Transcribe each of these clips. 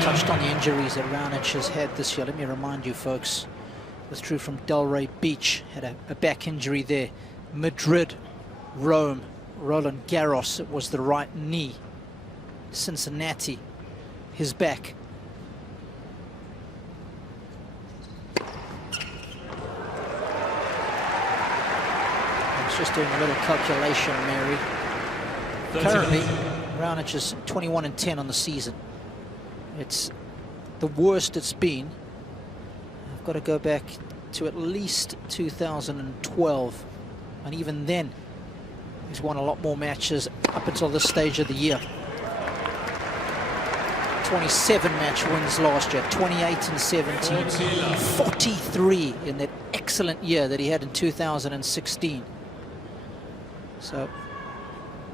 touched on the injuries that Raonic has had this year. Let me remind you, folks, withdrew from Delray Beach, had a back injury there. Madrid, Rome, Roland Garros, it was the right knee. Cincinnati, his back. I was just doing a little calculation, Mary. Currently, Raonic is 21-10 on the season. It's the worst it's been. I've got to go back to at least 2012, and even then he's won a lot more matches up until this stage of the year. 27 match wins last year, 28-17, 43 in that excellent year that he had in 2016. So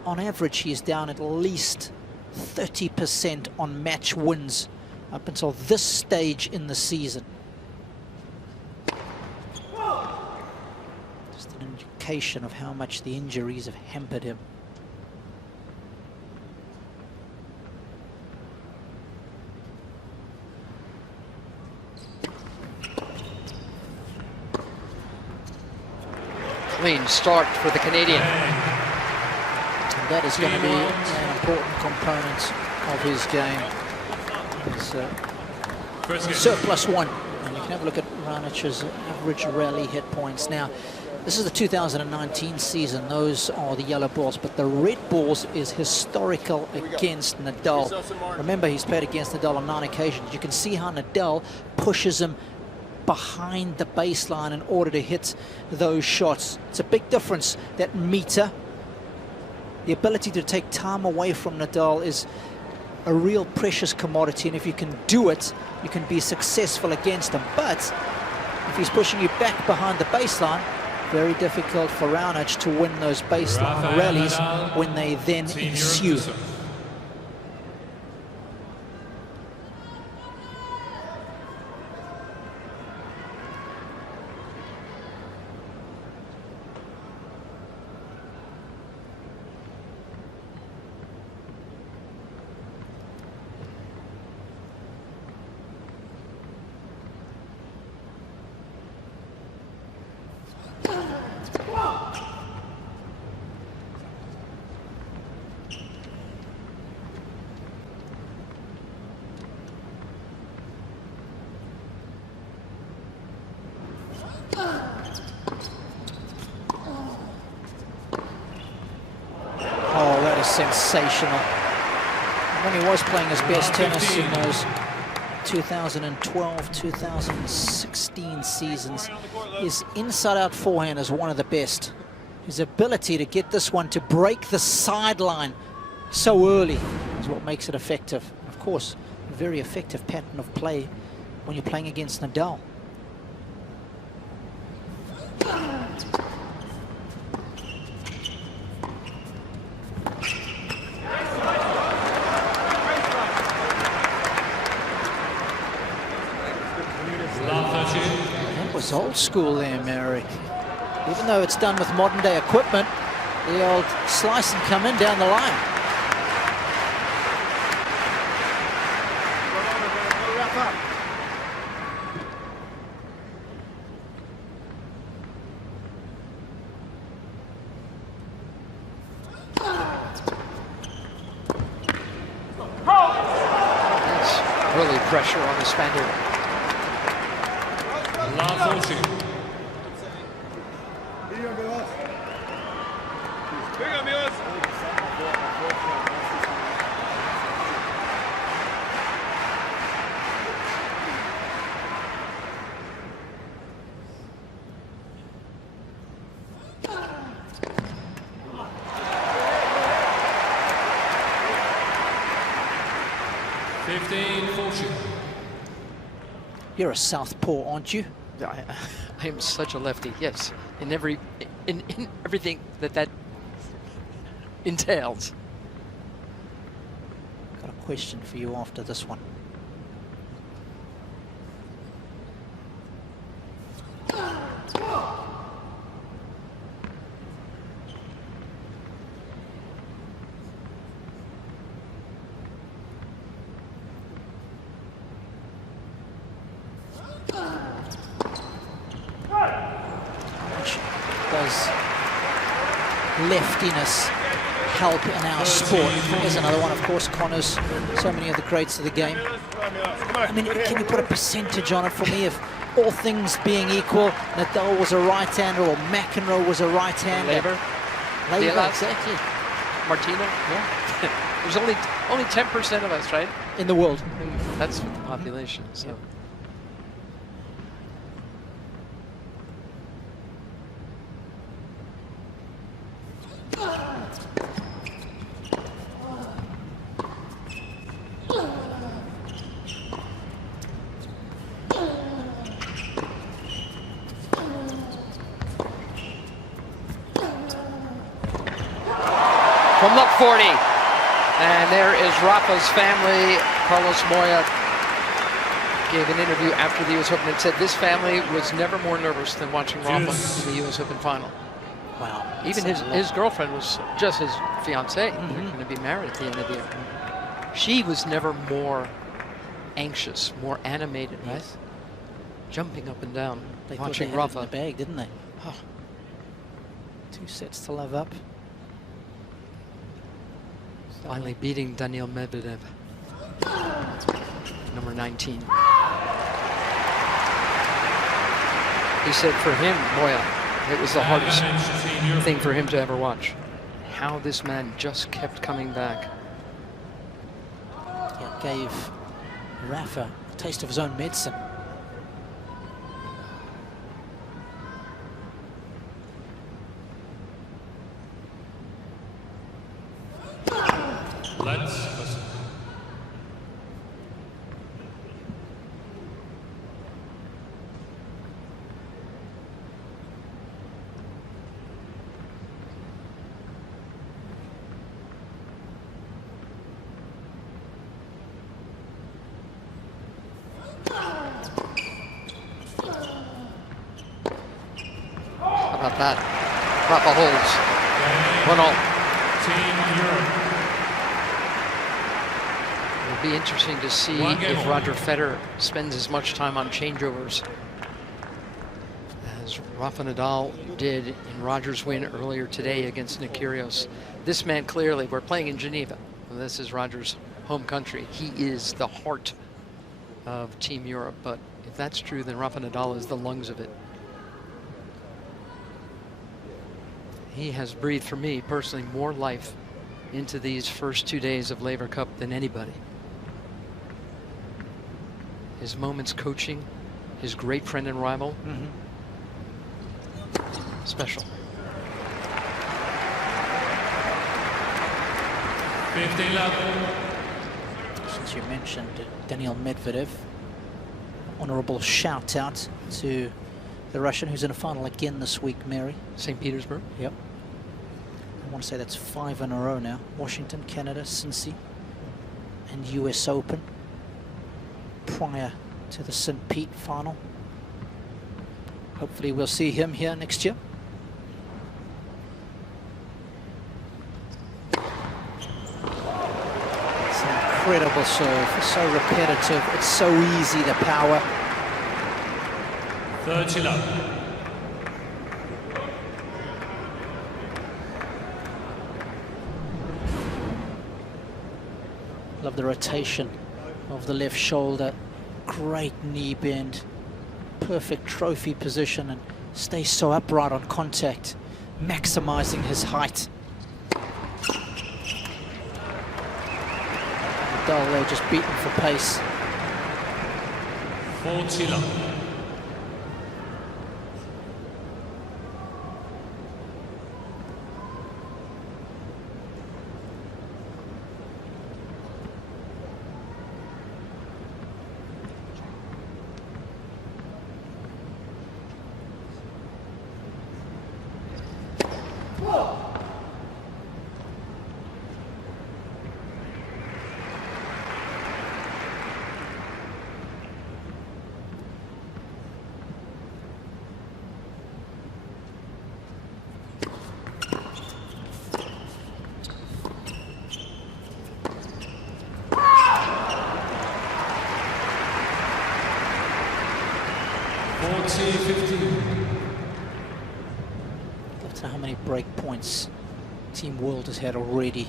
on average he's down at least 30% on match wins up until this stage in the season. Just an indication of how much the injuries have hampered him. Clean start for the Canadian. And that is going to be an important component of his game. It's surplus one. And you can have a look at Raonic's average rally hit points. Now, this is the 2019 season. Those are the yellow balls, but the red balls is historical against Nadal. Remember, he's played against Nadal on 9 occasions. You can see how Nadal pushes him behind the baseline in order to hit those shots. It's a big difference. That meter, the ability to take time away from Nadal, is a real precious commodity, and if you can do it, you can be successful against him. But if he's pushing you back behind the baseline, very difficult for Raonic to win those baseline rallies when they then ensue. Sensational. When he was playing his best tennis in those 2012, 2016 seasons, his inside-out forehand is one of the best. His ability to get this one to break the sideline so early is what makes it effective. Of course, a very effective pattern of play when you're playing against Nadal. It's old school there, Mary. Even though it's done with modern day equipment, the old slice and come in down the line. That's really pressure on the Spaniard. You're a southpaw, aren't you? I am such a lefty, yes. In everything that entails. Got a question for you after this one. does leftiness help in our sport? Here's another one, of course, Connors, so many of the greats of the game. I mean, can you put a percentage on it for me? If all things being equal, Nadal was a right-hander or McEnroe was a right-hander. Laver, exactly. Martina, yeah. There's only 10% of us, right? In the world. That's the population. So. Yep. From the 40. And there is Rafa's family. Carlos Moya gave an interview after the U.S. Open and said this family was never more nervous than watching Rafa in the U.S. Open final. Wow. Even his girlfriend was just his fiancée. They're going to be married at the end of the year. She was never more anxious, more animated, right? Yes. Jumping up and down, They watching thought they had it Rafa. in the bag, didn't they? Oh. 2 sets to love up. Finally beating Daniil Medvedev, number 19. He said for him, Moya, it was the hardest thing for him to ever watch. How this man just kept coming back. Yeah, gave Rafa a taste of his own medicine. Let's listen. How about that? Rafa holds. 1-all. Team Europe. It'll be interesting to see if Roger Federer spends as much time on changeovers as Rafa Nadal did in Roger's win earlier today against Nick Kyrgios. This man clearly, we're playing in Geneva. And this is Roger's home country. He is the heart of Team Europe. But if that's true, then Rafa Nadal is the lungs of it. He has breathed, for me personally, more life into these first 2 days of Laver Cup than anybody. His moments coaching, his great friend and rival, special. 15 level. Since you mentioned Daniil Medvedev, honorable shout out to the Russian who's in a final again this week, Mary. St. Petersburg. Yep. I want to say that's 5 in a row now. Washington, Canada, Cincy, and US Open prior to the St. Pete final. Hopefully we'll see him here next year. It's an incredible serve. It's so repetitive. It's so easy, the power. 30 level. Love the rotation of the left shoulder. Great knee bend. Perfect trophy position and stays so upright on contact, maximizing his height. Nadal there just beaten for pace. 40 level. don't know how many break points Team World has had already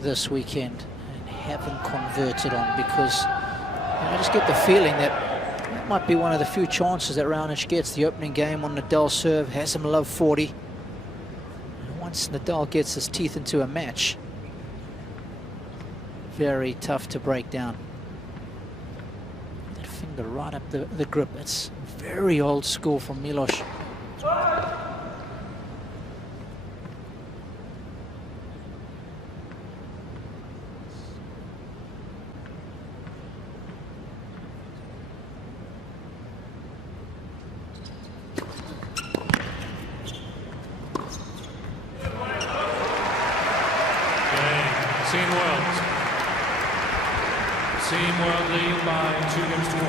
this weekend and haven't converted on, because I just get the feeling that might be one of the few chances that Raonic gets. The opening game on Nadal serve has him love 40. And once Nadal gets his teeth into a match, very tough to break down. That finger right up the grip. It's very old school from Milos. Team World lead by 2 games to 1.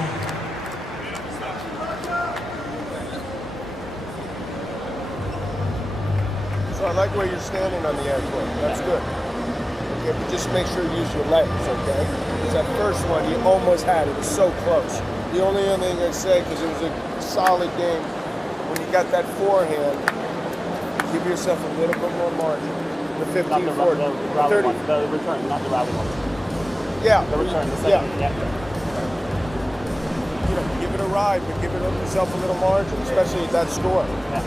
So I like where you're standing on the air court. That's good. Okay, but just make sure you use your legs, okay? Because that first one, you almost had it. It was so close. The only other thing I'd say, because it was a solid game, when you got that forehand, give yourself a little bit more margin. The 15-40. The return, not the rally one. Yeah. The return, the second. Yeah. You know, give it a ride, but give yourself a little margin, especially at that score. Yeah.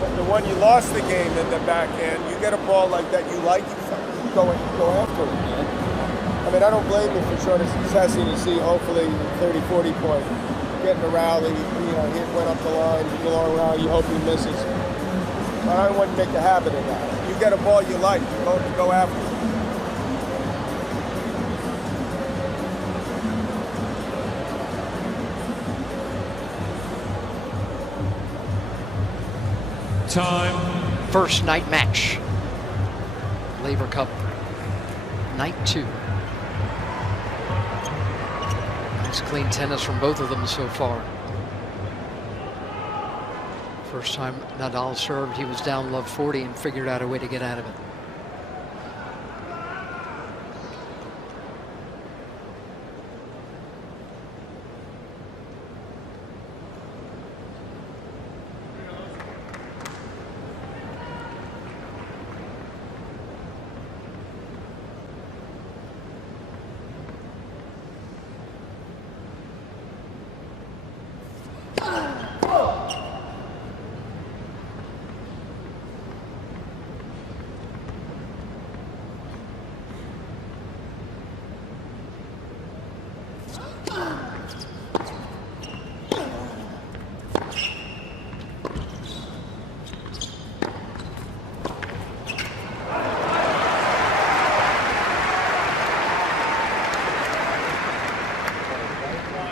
But the one you lost the game in the backhand, you get a ball like that you like, you go after it. I mean, I don't blame you for showing success and you see hopefully 30, 40 point, getting a rally, you know, he went up the line, you go long round, you hope he misses. But I don't want to make a habit of that. You get a ball you like, go after it. Time. First night match. Laver Cup, night 2. Nice clean tennis from both of them so far. First time Nadal served, he was down love 40 and figured out a way to get out of it.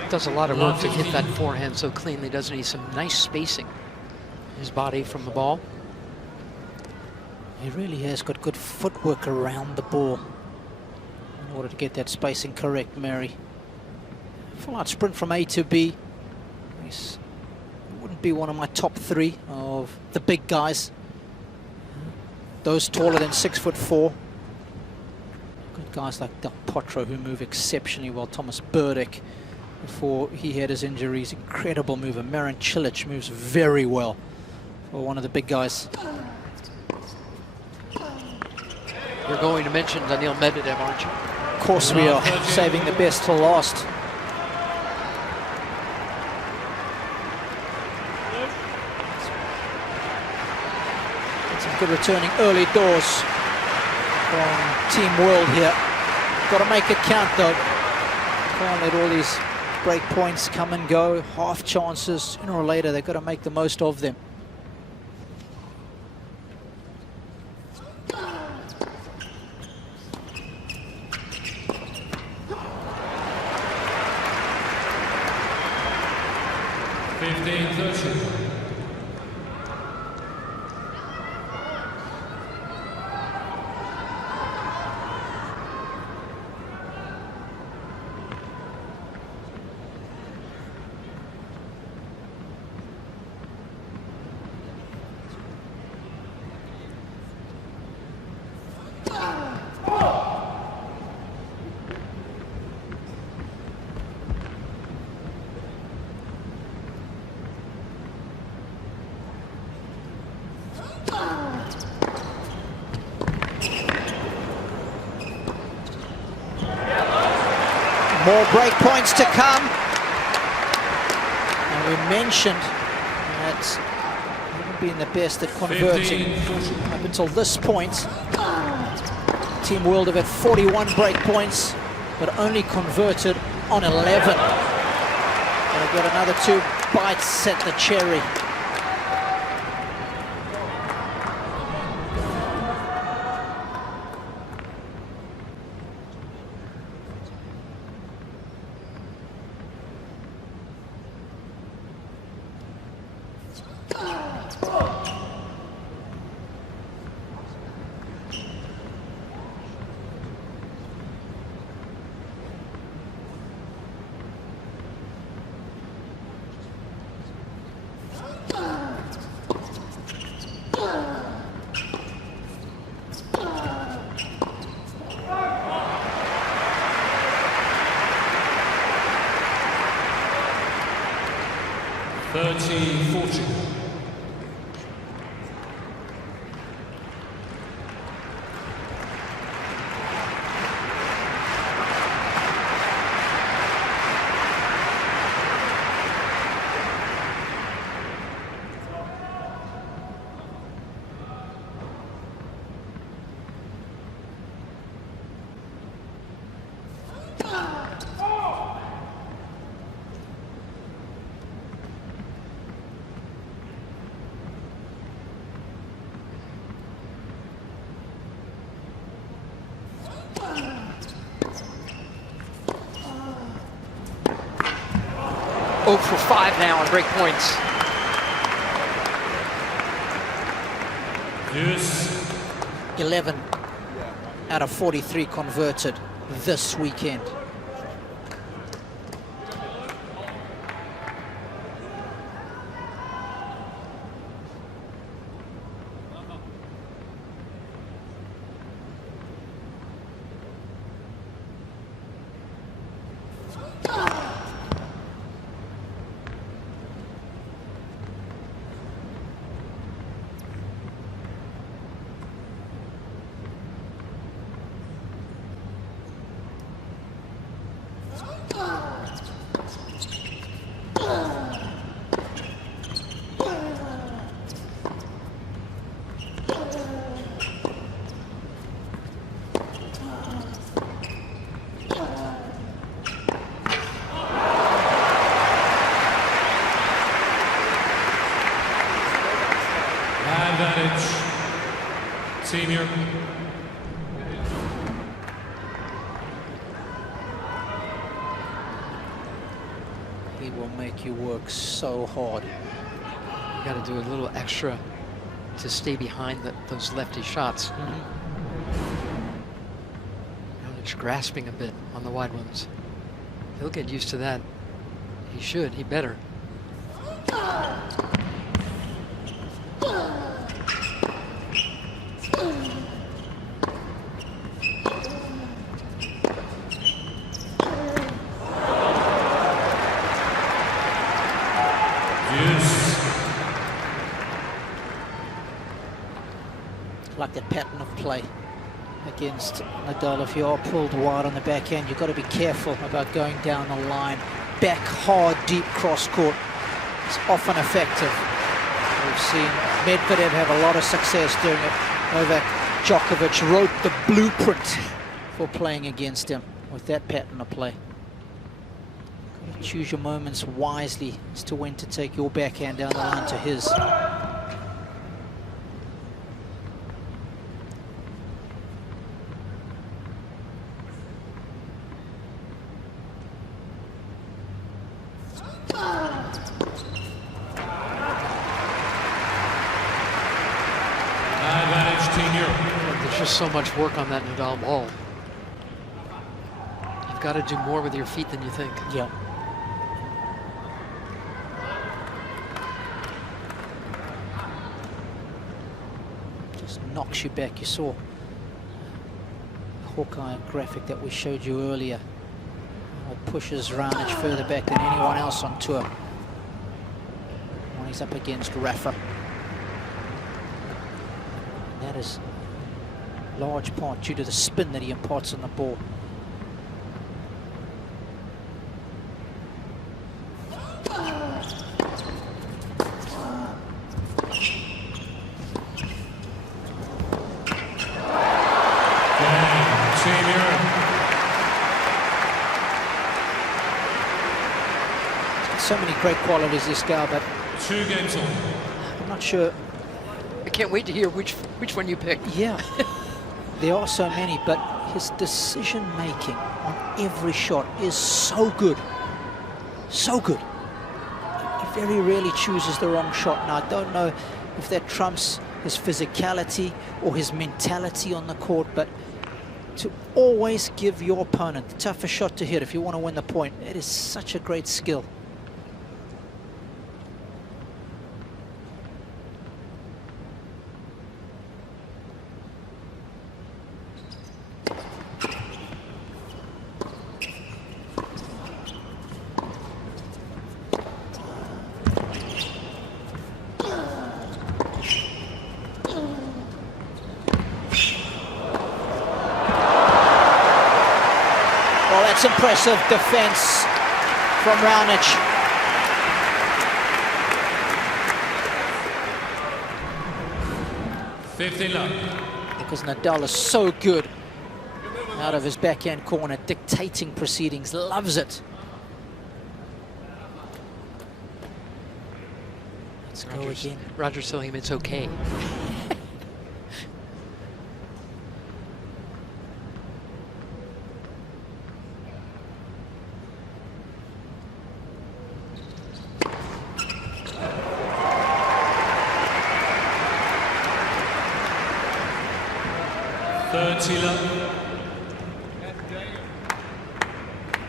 Does a lot of work to hit that forehand so cleanly, doesn't he? Some nice spacing in his body from the ball. He really has got good footwork around the ball in order to get that spacing correct, Mary. Full out sprint from A to B. He wouldn't be one of my top 3 of the big guys. Those taller than 6'4". Good guys like Del Potro who move exceptionally well. Thomas Burdick, before he had his injuries, incredible mover. Marin Cilic moves very well for one of the big guys. You're going to mention Daniil Medvedev, aren't you? Of course we are, saving the best till last. It's some good returning early doors from Team World here. Got to make it count though. Can't let all these break points come and go. Half chances, sooner or later they've got to make the most of them. More break points to come. And we mentioned that they haven't been the best at converting up until this point. Team World have had 41 break points, but only converted on 11. They've got another 2 bites at the cherry. Oh for 5 now on break points. Yes. 11 out of 43 converted this weekend. Senior. He will make you work so hard. You got to do a little extra to stay behind those lefty shots. Raonic grasping a bit on the wide ones. He'll get used to that. He should. He better. Like that pattern of play against Nadal. If you are pulled wide on the backhand, you've got to be careful about going down the line. Back hard, deep cross court. It's often effective. We've seen Medvedev have a lot of success doing it. Novak Djokovic wrote the blueprint for playing against him with that pattern of play. Got to choose your moments wisely as to when to take your backhand down the line to his. There's just so much work on that Nadal ball. You've got to do more with your feet than you think. Yeah. Just knocks you back. You saw the Hawkeye graphic that we showed you earlier. It pushes Raonic further back than anyone else on tour when he's up against Rafa. And that is large part due to the spin that he imparts on the ball. so many great qualities, this guy, but 2 games on. I'm not sure. I can't wait to hear which one you pick. Yeah, there are so many, but his decision-making on every shot is so good. So good. He very rarely chooses the wrong shot. Now, I don't know if that trumps his physicality or his mentality on the court, but to always give your opponent the toughest shot to hit if you want to win the point, it is such a great skill. That's impressive defense from Raonic. Because Nadal is so good out of his backhand corner, dictating proceedings, loves it. Let's go again. Roger's telling him it's okay.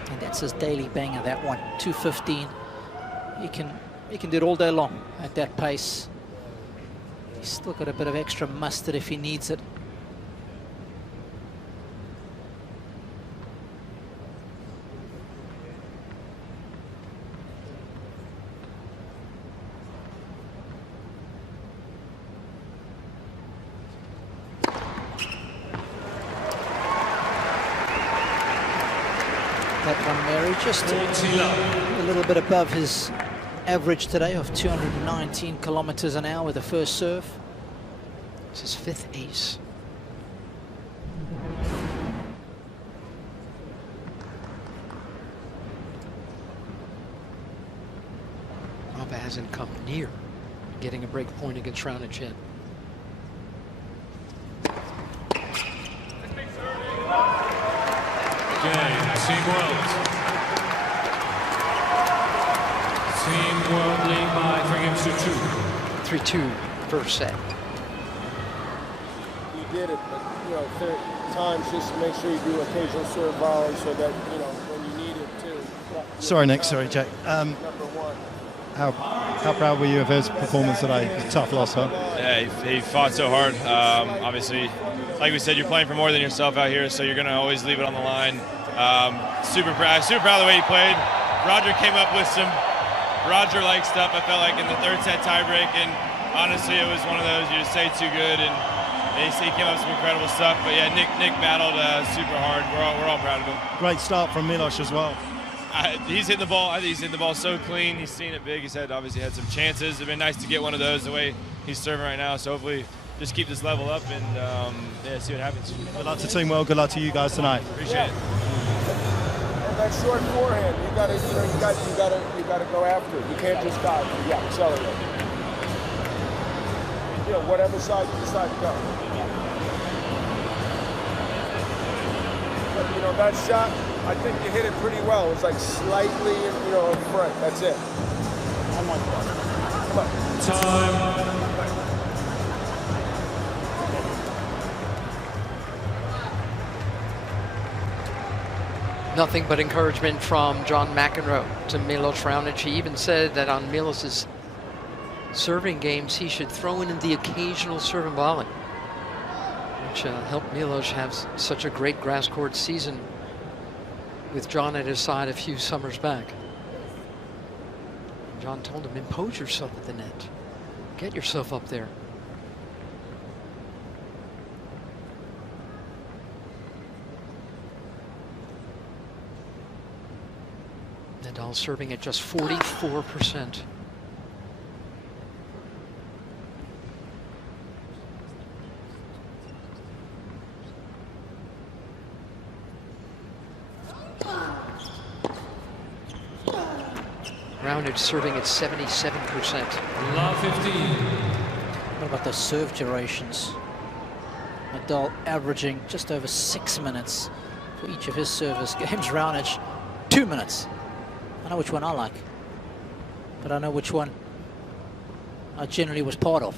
And that's his daily banger, that one. 215. He can do it all day long at that pace. He's still got a bit of extra mustard if he needs it. That one, Mary, just a little bit above his average today of 219 kilometers an hour with the first serve. It's his 5th ace. Rafa hasn't come near getting a break point against Raonic yet. Team World. Team World lead by 3 games to 2. 3-2 first set. You did it, but you know, times just make sure you do occasional serve volley so that you know when you need it too. Sorry, Nick. Sorry, Jack. Number 1. How proud were you of his performance today? It was a tough loss, huh? Yeah, he fought so hard. Obviously, like we said, you're playing for more than yourself out here, so you're going to always leave it on the line. Super proud of the way he played. Roger came up with some Roger-like stuff, I felt like, in the 3rd set tiebreak, and honestly, it was one of those you just say too good, and he came up with some incredible stuff. But yeah, Nick battled super hard. We're all proud of him. Great start from Milos as well. He's hitting the ball. I think he's hitting the ball so clean. He's seen it big. He's obviously had some chances. It'd been nice to get one of those the way he's serving right now. So hopefully, just keep this level up and yeah, see what happens. Good luck to Team World. Good luck to you guys tonight. Appreciate it. And that short forehand, you gotta go after it. You can't just accelerate. You know, whatever side you decide to go. But you know that shot, I think you hit it pretty well. It's like slightly, you know, in front. That's it. Come on. Time. Nothing but encouragement from John McEnroe to Milos Raonic. He even said that on Milos's serving games, he should throw in the occasional serve and volley, which helped Milos have such a great grass court season with John at his side a few summers back. John told him, impose yourself at the net. Get yourself up there. Nadal serving at just 44%. Raonic serving at 77%. Love 15. What about the serve durations? Nadal averaging just over 6 minutes for each of his service games. Raonic, 2 minutes. I know which one I like, but I know which one I generally was part of.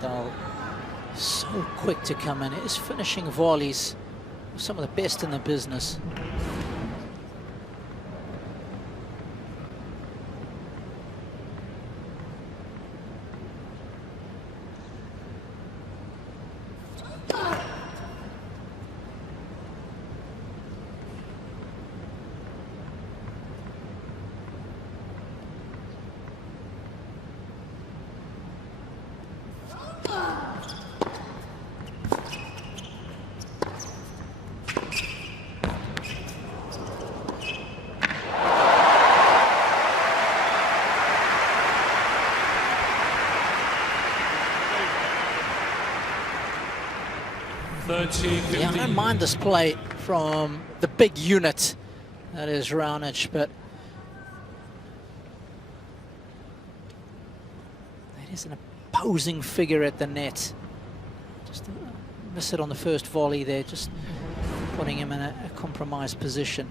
Nadal so quick to come in. His finishing volleys are some of the best in the business. Yeah, I don't mind this play from the big unit that is Raonic, but that is an opposing figure at the net. Just miss it on the first volley there, just putting him in a compromised position.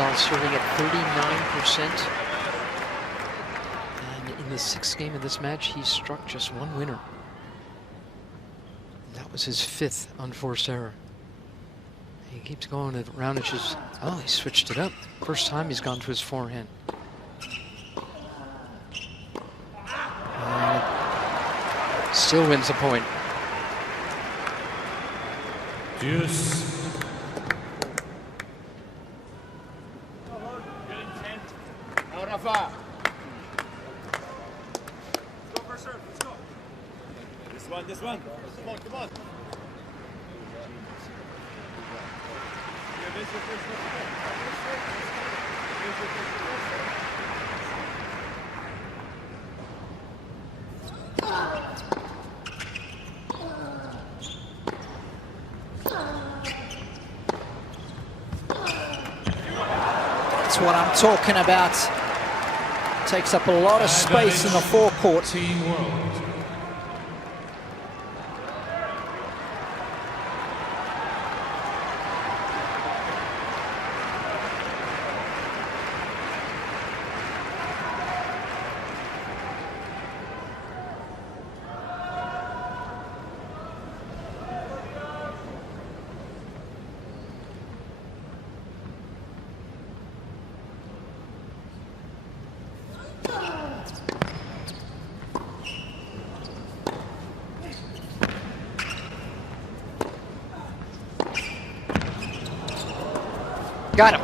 Nadal serving at 39%. And in the sixth game of this match, he struck just one winner. That was his 5th unforced error. He keeps going at Raonic's. Oh, he switched it up. First time he's gone to his forehand. Still wins a point. Deuce. This one. Come on. That's what I'm talking about. Takes up a lot of space in the forecourt. Team World. Got him.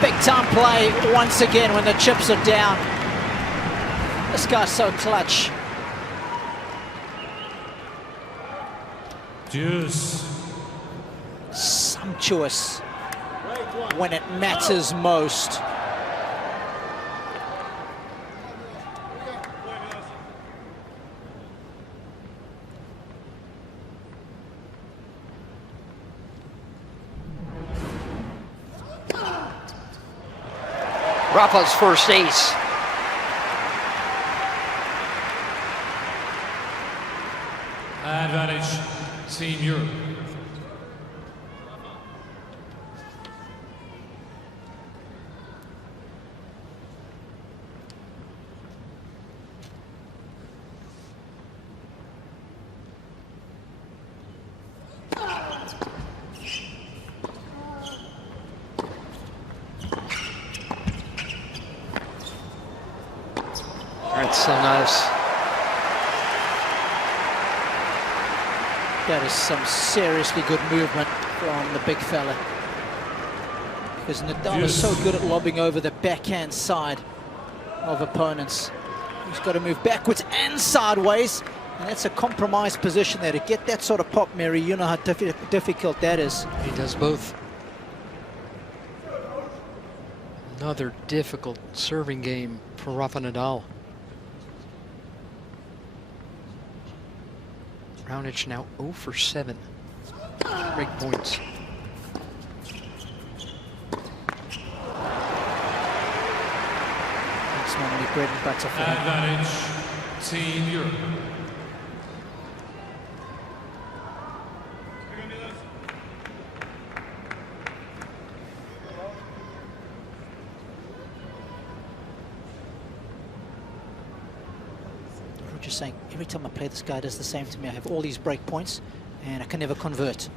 Big time play once again when the chips are down. This guy's so clutch. Deuce. Sumptuous when it matters most. Rafa's first ace. Advantage, Team Europe. That's so nice. That is some seriously good movement from the big fella. Because Nadal is so good at lobbing over the backhand side of opponents. He's got to move backwards and sideways. And that's a compromised position there. To get that sort of pop, Mary, you know how difficult that is. He does both. Another difficult serving game for Rafa Nadal. Raonic now 0 for 7. Break points. That's normally bread and butter for him. Advantage, Team Europe. Just saying, every time I play, this guy does the same to me. I have all these break points and I can never convert.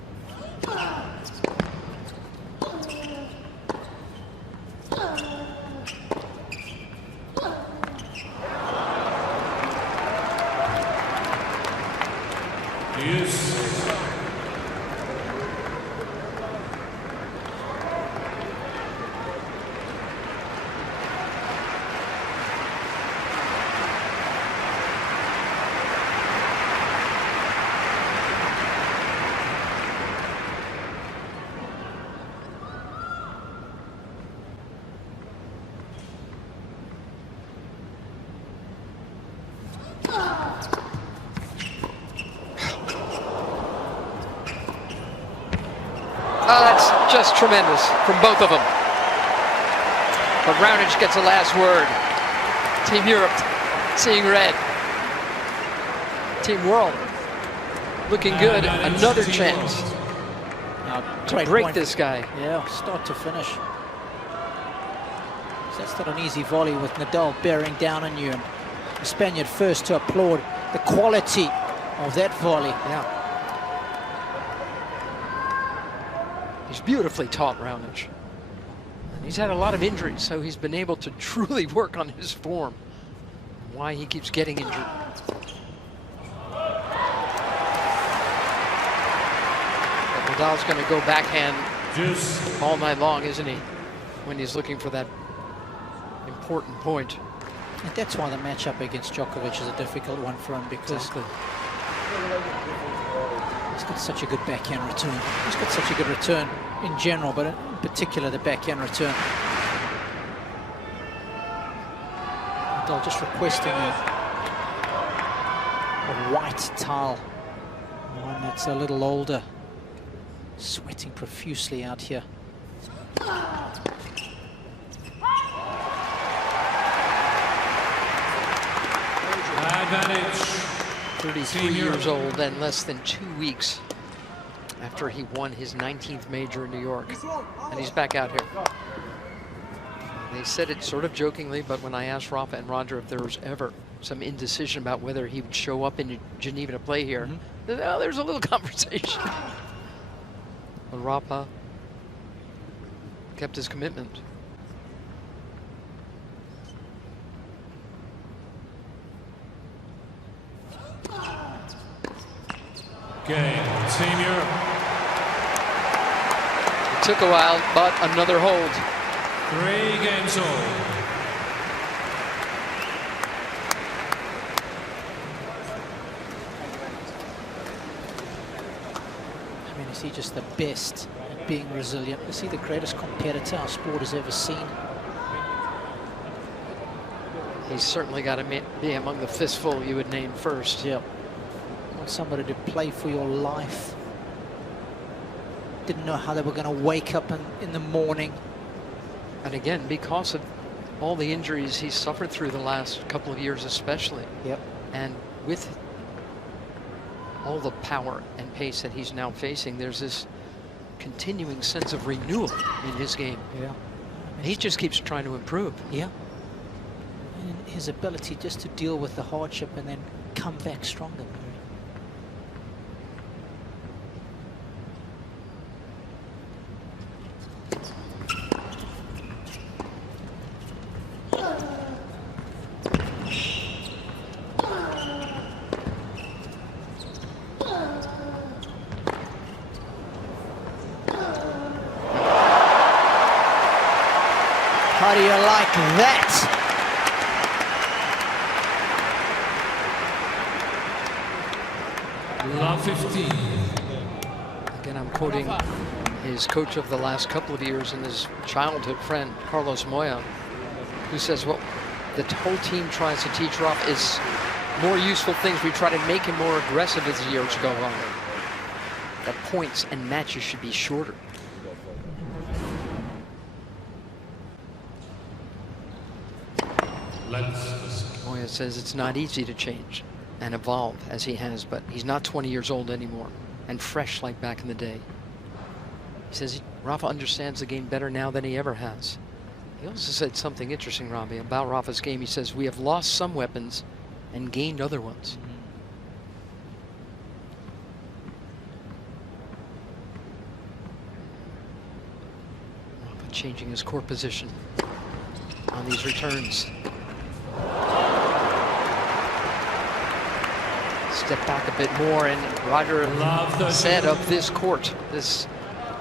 Oh, that's just tremendous from both of them. But Raonic gets the last word. Team Europe seeing red. Team World looking good. Another chance to break this guy. Yeah, start to finish. So that's not an easy volley with Nadal bearing down on you. And the Spaniard first to applaud the quality of that volley. Yeah. He's beautifully taught, Raonic. And he's had a lot of injuries, so he's been able to truly work on his form. Why he keeps getting injured. But Nadal's going to go backhand all night long, isn't he? When he's looking for that important point. And that's why the matchup against Djokovic is a difficult one for him, because he's got such a good backhand return. He's got such a good return in general, but in particular the backhand return. Nadal just requesting a white towel, one that's a little older, sweating profusely out here. Advantage. 33 years old and less than 2 weeks after he won his 19th major in New York. And he's back out here. They said it sort of jokingly, but when I asked Rafa and Roger if there was ever some indecision about whether he would show up in Geneva to play here, well, there's a little conversation. But Rafa kept his commitment. Game. Team Europe. It took a while, but another hold. 3 games all. I mean, is he just the best at being resilient? Is he the greatest competitor our sport has ever seen? He's certainly got to be among the fistful you would name first. Yep. Want somebody to play for your life. Didn't know how they were going to wake up in the morning. And again, because of all the injuries he's suffered through the last couple of years especially. Yep. And with all the power and pace that he's now facing, there's this continuing sense of renewal in his game. Yeah. He just keeps trying to improve. Yeah. And his ability just to deal with the hardship and then come back stronger. How do you like that? Love 15. Again, I'm quoting his coach of the last couple of years and his childhood friend, Carlos Moya, who says, well, the whole team tries to teach Rafa is more useful things. We try to make him more aggressive as the years go on. That points and matches should be shorter. Moya says it's not easy to change and evolve as he has, but he's not 20 years old anymore and fresh like back in the day. He says Rafa understands the game better now than he ever has. He also said something interesting, Robbie, about Rafa's game. He says, we have lost some weapons and gained other ones. Rafa changing his core position on these returns. Step back a bit more, and Roger said of this court, this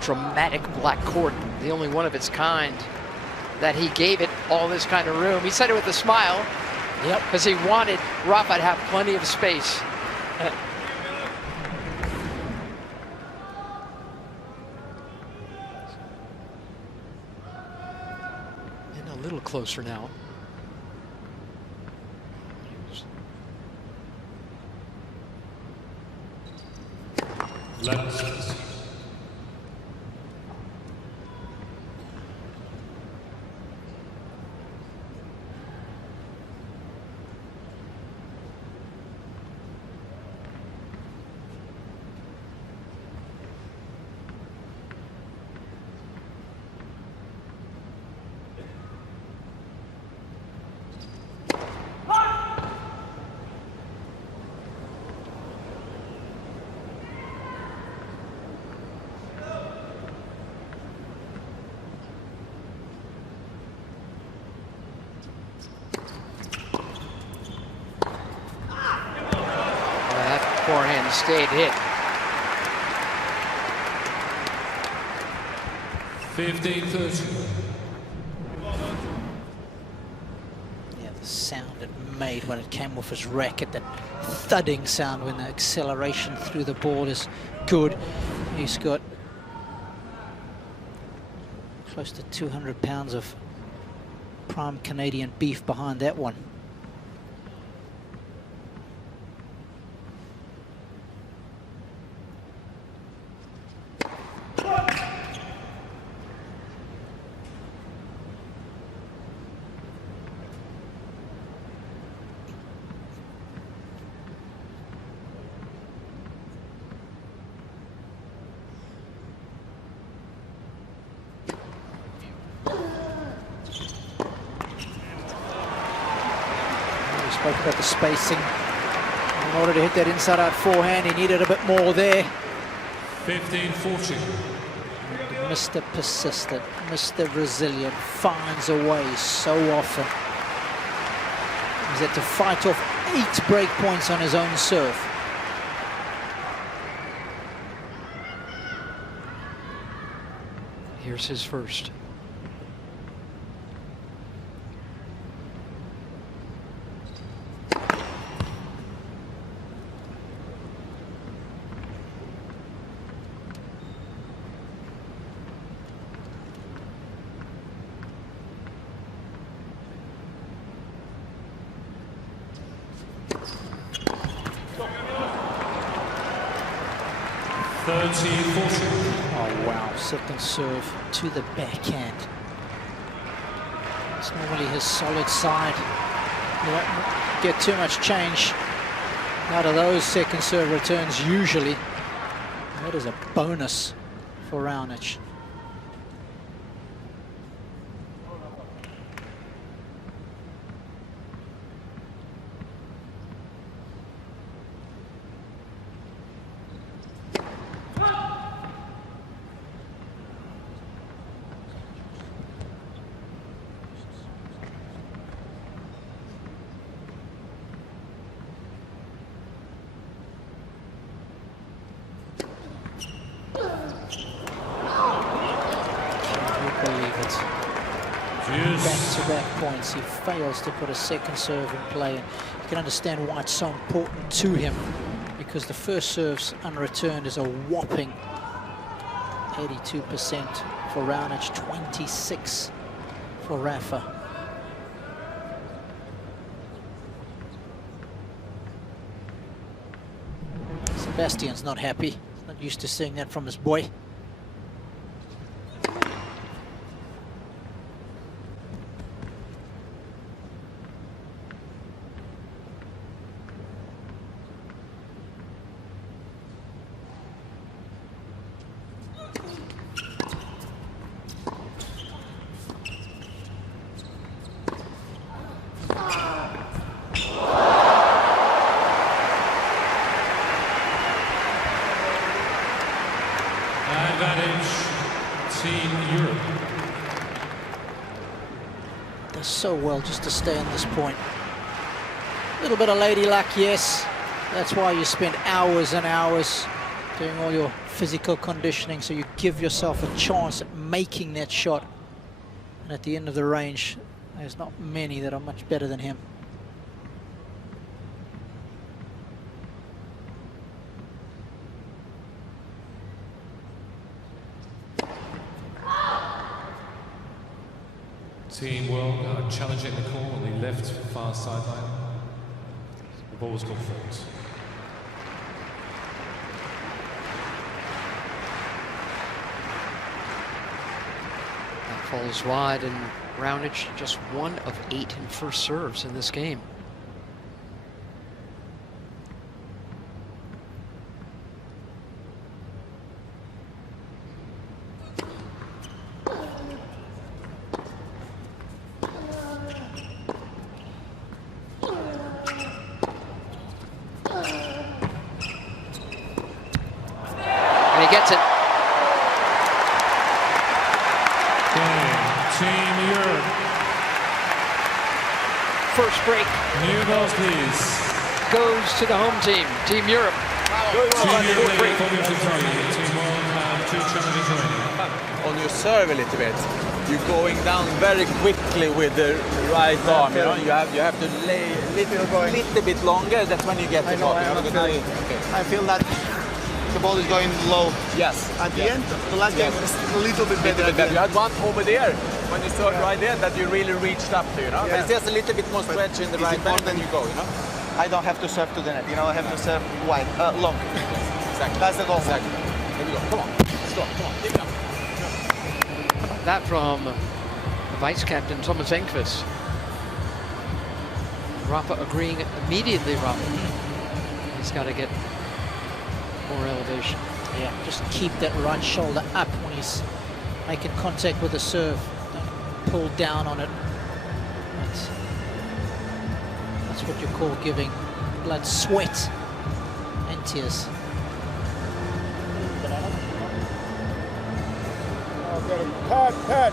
dramatic black court, the only one of its kind, that he gave it all this kind of room. He said it with a smile. Yep. Because he wanted Rafa to have plenty of space. And a little closer now. Let's forehand stayed hit. 15-13. Yeah, the sound it made when it came off his racket, that thudding sound when the acceleration through the ball is good. He's got close to 200 pounds of prime Canadian beef behind that one. Spoke about the spacing. In order to hit that inside-out forehand, he needed a bit more there. 15-14. Mr. Persistent, Mr. Resilient finds a way so often. He's had to fight off 8 break points on his own serve. Here's his first. Oh wow, second serve to the backhand. It's normally his solid side. You don't get too much change out of those second serve returns usually. That is a bonus for Raonic. Back-to-back points. He fails to put a second serve in play, and you can understand why it's so important to him, because the first serves unreturned is a whopping 82% for Raonic, 26 for Rafa. Sebastian's not happy. He's not used to seeing that from his boy. Does so well just to stay on this point. A little bit of lady luck, yes. That's why you spend hours and hours doing all your physical conditioning, so you give yourself a chance at making that shot. And at the end of the range, there's not many that are much better than him. Team World challenging the call on the left far sideline. The ball was called forward. That falls wide, and Raonic just 1 of 8 in first serves in this game. He gets it. Team Europe. First break. New balls, please. Goes to the home team, Team Europe. Team Europe forming to target. Team World have 2 challenges remaining. On your serve a little bit, you're going down very quickly with the right arm. You know, you have to lay a little bit longer. That's when you get the ball. I feel that the ball is going low. Yes. At the end, the last game was a little bit better. You had one over there when you served right there that you really reached up to, you know. But it's just a little bit more stretch in the right hand, then you go, you know. I don't have to serve to the net, you know. I have to serve wide, long. Exactly. That's the goal. Exactly. Here we go. Come on. Let's go. Come on. Keep it up. That from the vice captain Thomas Enqvist. Rafa agreeing immediately, Rafa. He's got to get more elevation. Yeah, just keep that right shoulder up when he's making contact with the serve. Don't pull down on it. That's what you call giving blood, sweat, and tears. Oh, got him. Pat.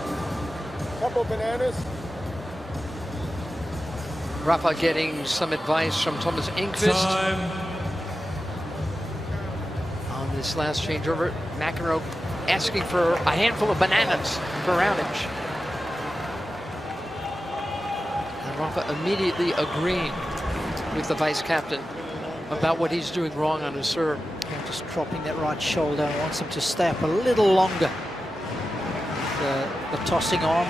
Couple bananas. Rafa getting some advice from Thomas Enqvist. Time. On this last changeover, McEnroe asking for a handful of bananas for Raonic. And Rafa immediately agreeing with the vice captain about what he's doing wrong on his serve. And just dropping that right shoulder, wants him to stay up a little longer. The tossing arm.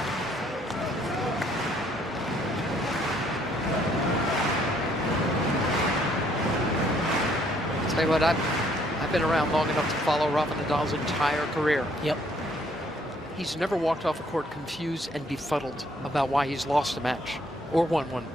Tell you what, I've been around long enough to follow Rafa Nadal's entire career. Yep. He's never walked off a court confused and befuddled about why he's lost a match or won one.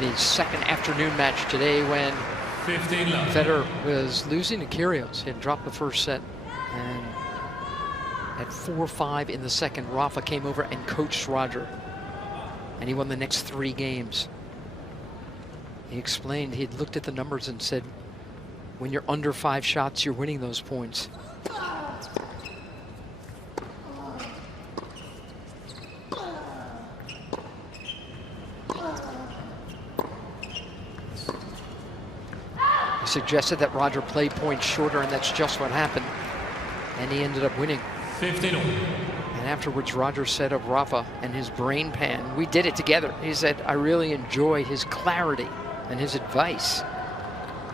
The second afternoon match today, when Federer was losing to Kyrgios. He had dropped the first set, and at 4-5 in the second, Rafa came over and coached Roger, and he won the next 3 games. He explained, he'd looked at the numbers and said, when you're under 5 shots, you're winning those points. Suggested that Roger play points shorter, and that's just what happened. And he ended up winning. 15. And afterwards, Roger said of Rafa and his brain pan, we did it together. He said, I really enjoy his clarity and his advice.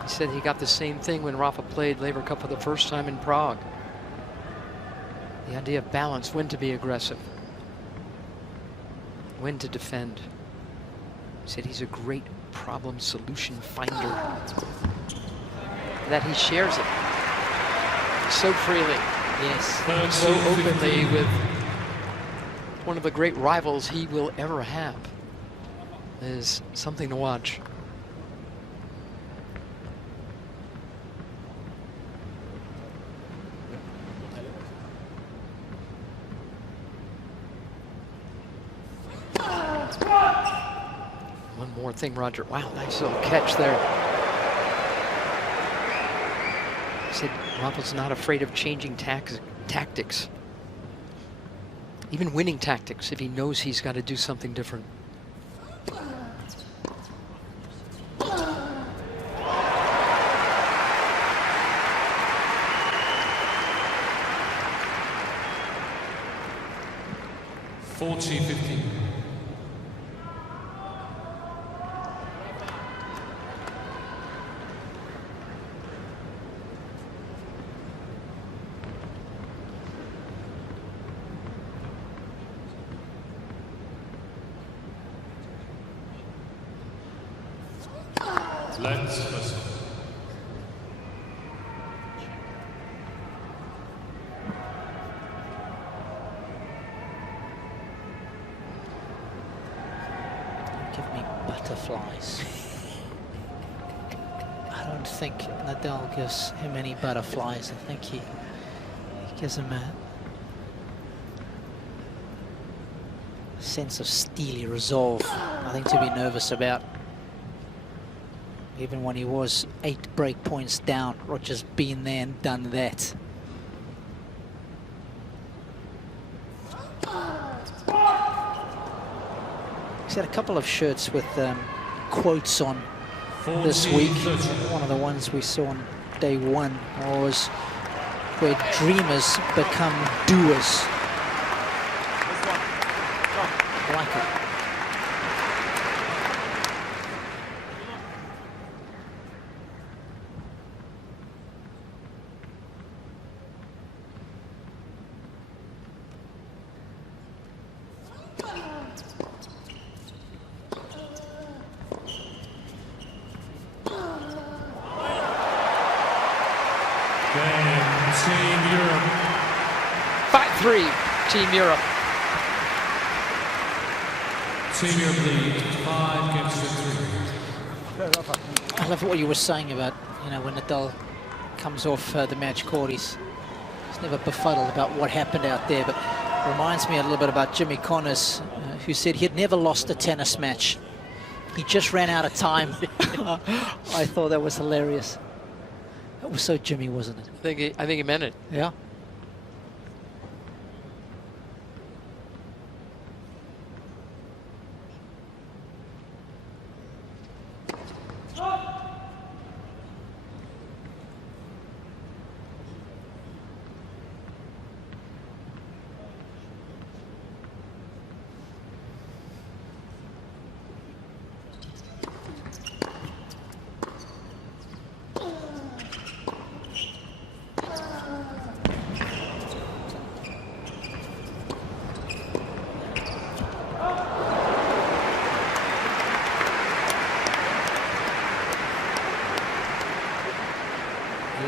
He said he got the same thing when Rafa played Laver Cup for the first time in Prague. The idea of balance, when to be aggressive, when to defend. He said he's a great problem solution finder. That he shares it so freely, yes, so openly with one of the great rivals he will ever have, is something to watch. One more thing, Roger. Wow, nice little catch there. He said Rafa's not afraid of changing tactics, even winning tactics, if he knows he's got to do something different. Let's listen. Give me butterflies. I don't think Nadal gives him any butterflies. I think he gives him a sense of steely resolve. Nothing to be nervous about. Even when he was 8 break points down, Roger's been there and done that. He's had a couple of shirts with quotes on this week. One of the ones we saw on day 1 was where dreamers become doers. I like it. Team Europe. 5-3, Team Europe. Team Europe lead 5 games to 3. I love what you were saying about, when Nadal comes off the match court, he's never befuddled about what happened out there, but it reminds me a little bit about Jimmy Connors, who said he'd never lost a tennis match He just ran out of time. I thought that was hilarious. That was so Jimmy, wasn't it? I think he meant it. Yeah.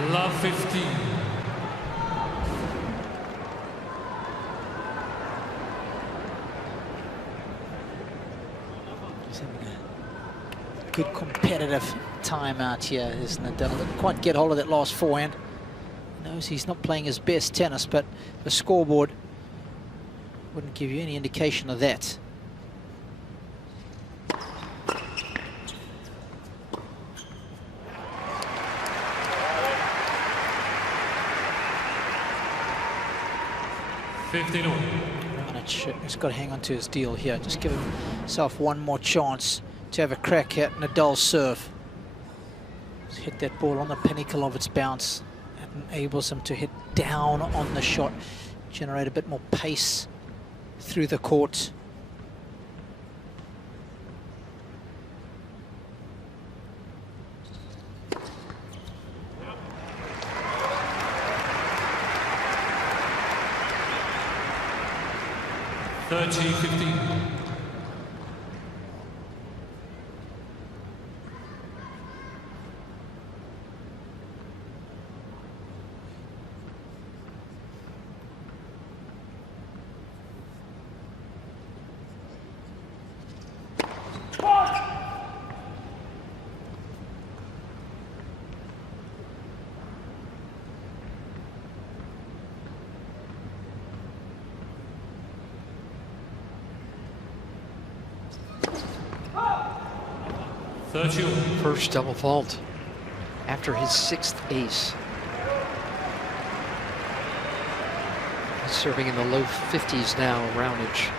Love 15. He's having a good competitive time out here, is Nadal. Didn't quite get hold of that last forehand. Knows he's not playing his best tennis, but the scoreboard wouldn't give you any indication of that. Raonic has got to hang on to his deal here. Just give himself one more chance to have a crack at Nadal's serve. Just hit that ball on the pinnacle of its bounce. That enables him to hit down on the shot, generate a bit more pace through the court. First double fault after his 6th ace. He's serving in the low 50s now, Raonic.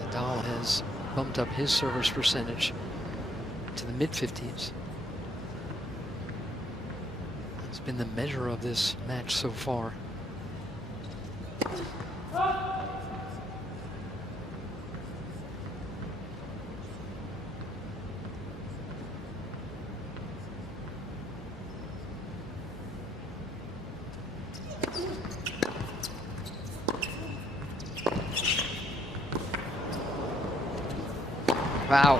Nadal has bumped up his service percentage to the mid-50s. It's been the measure of this match so far. Wow.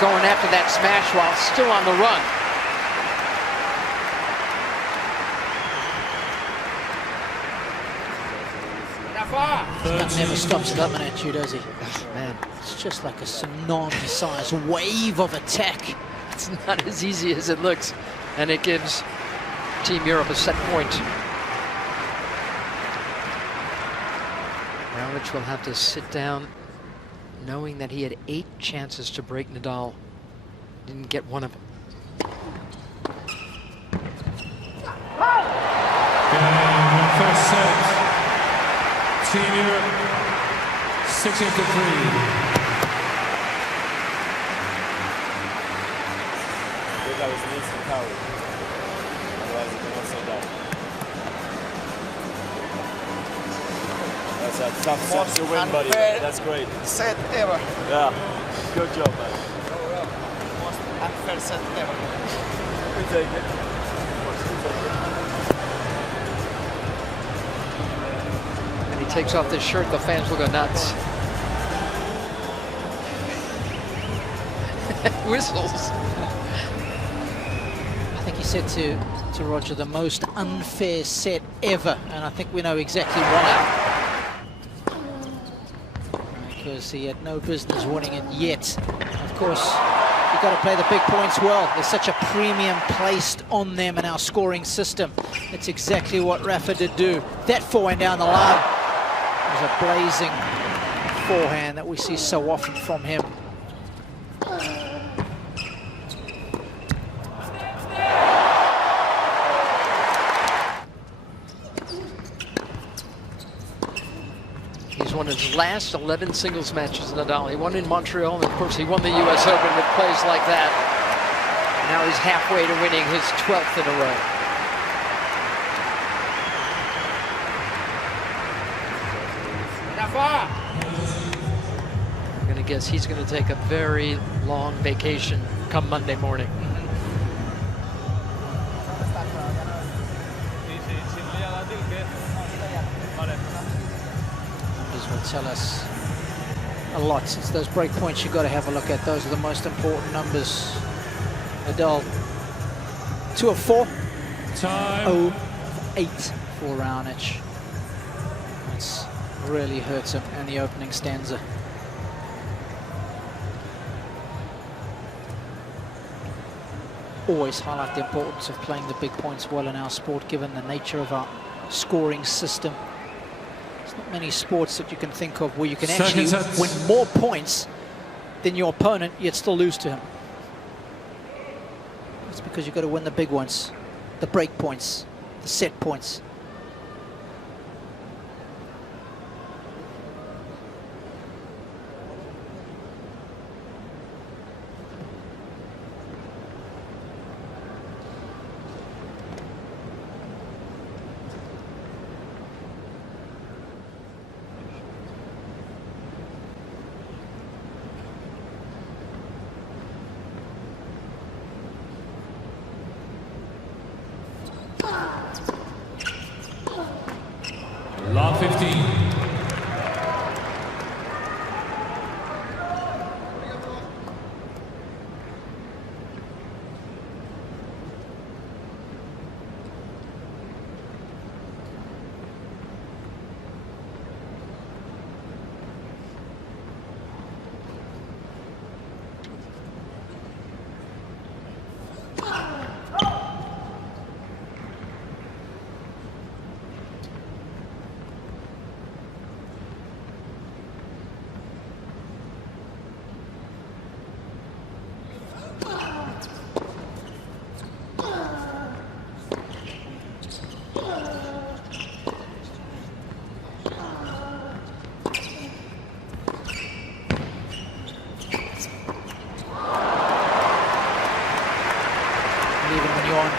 Going after that smash while still on the run. That never stops coming at you, does he? Oh, man, it's just like a tsunami-sized wave of attack. It's not as easy as it looks, and it gives Team Europe a set point. Raonic will have to sit down knowing that he had 8 chances to break Nadal. Didn't get one of them. First set. Team Europe 6-3. That was an instant power. Otherwise, it would not say that. That's a tough set to win, buddy. That's great. Set ever. Yeah. Good job, man. Most unfair set ever. We take it. Of course, we take it. When he takes off this shirt, the fans will go nuts. Whistles. I think he said to Roger, the most unfair set ever, and I think we know exactly why. Because he had no business winning it yet. Of course, you got to play the big points well. There's such a premium placed on them in our scoring system. It's exactly what Rafa did do. That forehand down the line was a blazing forehand that we see so often from him. He's won his last 11 singles matches, Nadal. He won in Montreal, and of course he won the US Open with plays like that. Now he's halfway to winning his 12th in a row. I'm going to guess he's going to take a very long vacation come Monday morning. Numbers will tell us a lot. It's those break points you've got to have a look at. Those are the most important numbers. Nadal, 2 of 4. Time. 0 of 8 for Raonic. That's really hurts him in the opening stanza. Always highlight the importance of playing the big points well in our sport, given the nature of our scoring system. There's not many sports that you can think of where you can actually win more points than your opponent, yet still lose to him. It's because you've got to win the big ones, the break points, the set points. Lot 15.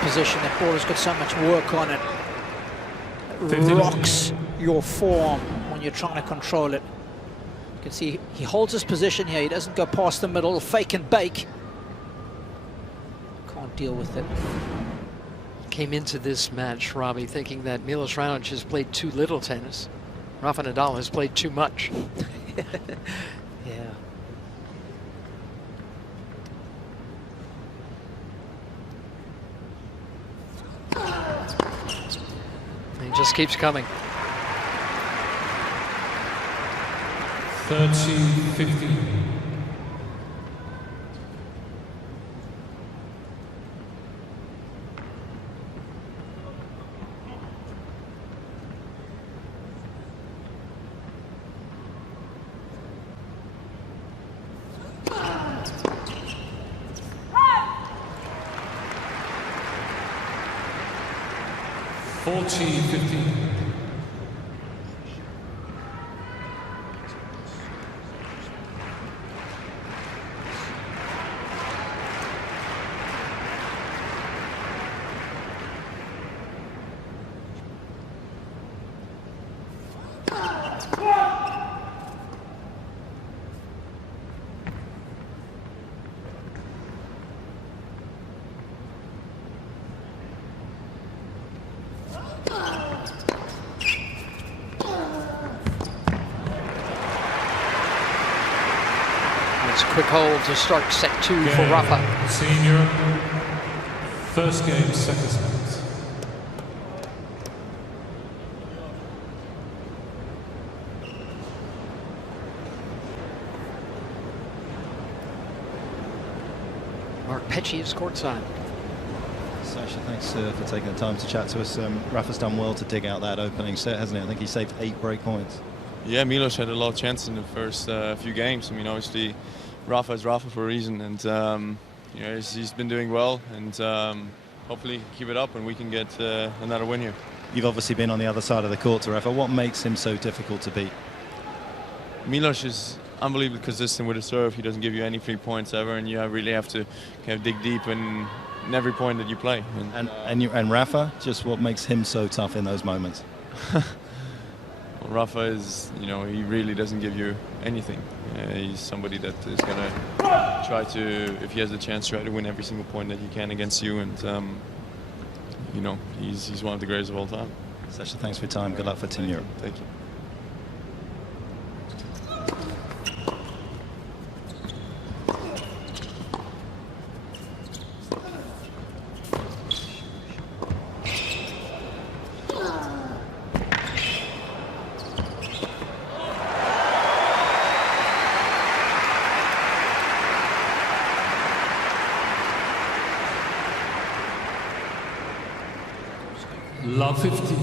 Position, that ball has got so much work on it. It rocks your forearm when you're trying to control it. You can see he holds his position here. He doesn't go past the middle, fake and bake. Can't deal with it. Came into this match, Robbie, thinking that Milos Raonic has played too little tennis. Rafa Nadal has played too much. Yeah. Just keeps coming. 30-15. Quick hold to start set 2 for Rafa. Senior. First game, second set. Petchy is courtside. Sasha, thanks for taking the time to chat to us. Rafa's done well to dig out that opening set, hasn't he? I think he saved 8 break points. Yeah, Milos had a lot of chances in the first few games. I mean, obviously, Rafa is Rafa for a reason, and you know, he's been doing well, and hopefully keep it up, and we can get another win here. You've obviously been on the other side of the court to Rafa. What makes him so difficult to beat? Milos is unbelievably consistent with the serve. He doesn't give you any free points ever, and you really have to kind of dig deep in every point that you play. And Rafa, just what makes him so tough in those moments? Well, Rafa is, you know, he really doesn't give you anything. He's somebody that is going to try to, if he has the chance, try to win every single point that he can against you. And, you know, he's one of the greatest of all time. Sasha, thanks for your time. Good luck for Team Europe. Thank you. Love 15.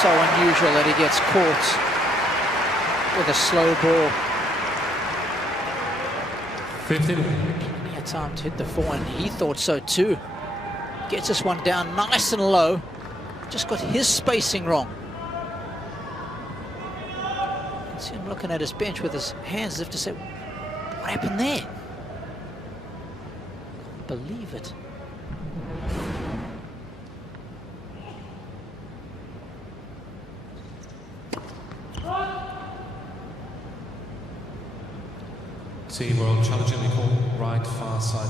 So unusual that he gets caught with a slow ball. 15. He had time to hit the forehand. He thought so too. Gets this one down nice and low. Just got his spacing wrong. You can see him looking at his bench with his hands as if to say, what happened there? Can't believe it. Team World Challenging Nicole, right far side.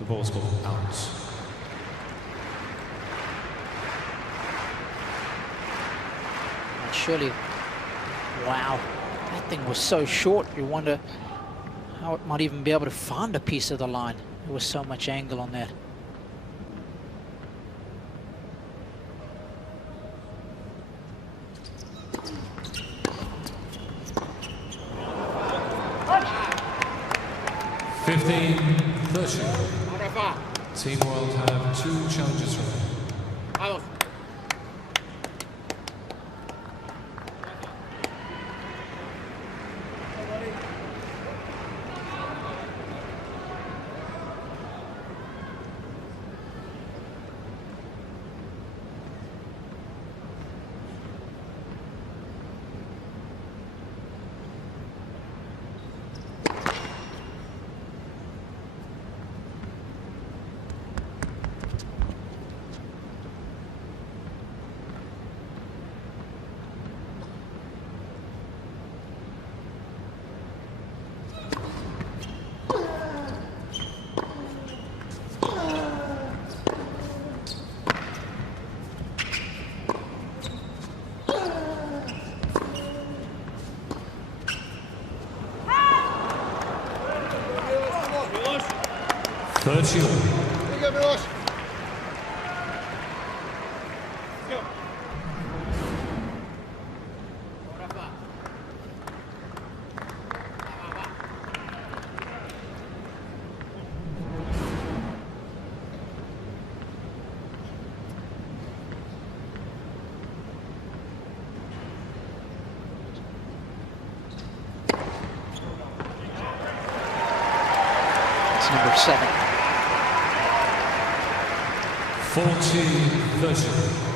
The ball's ball out. And surely, wow, that thing was so short. You wonder how it might even be able to find a piece of the line. There was so much angle on that. Team World have 2 challenges remaining. Number 7. 40-30.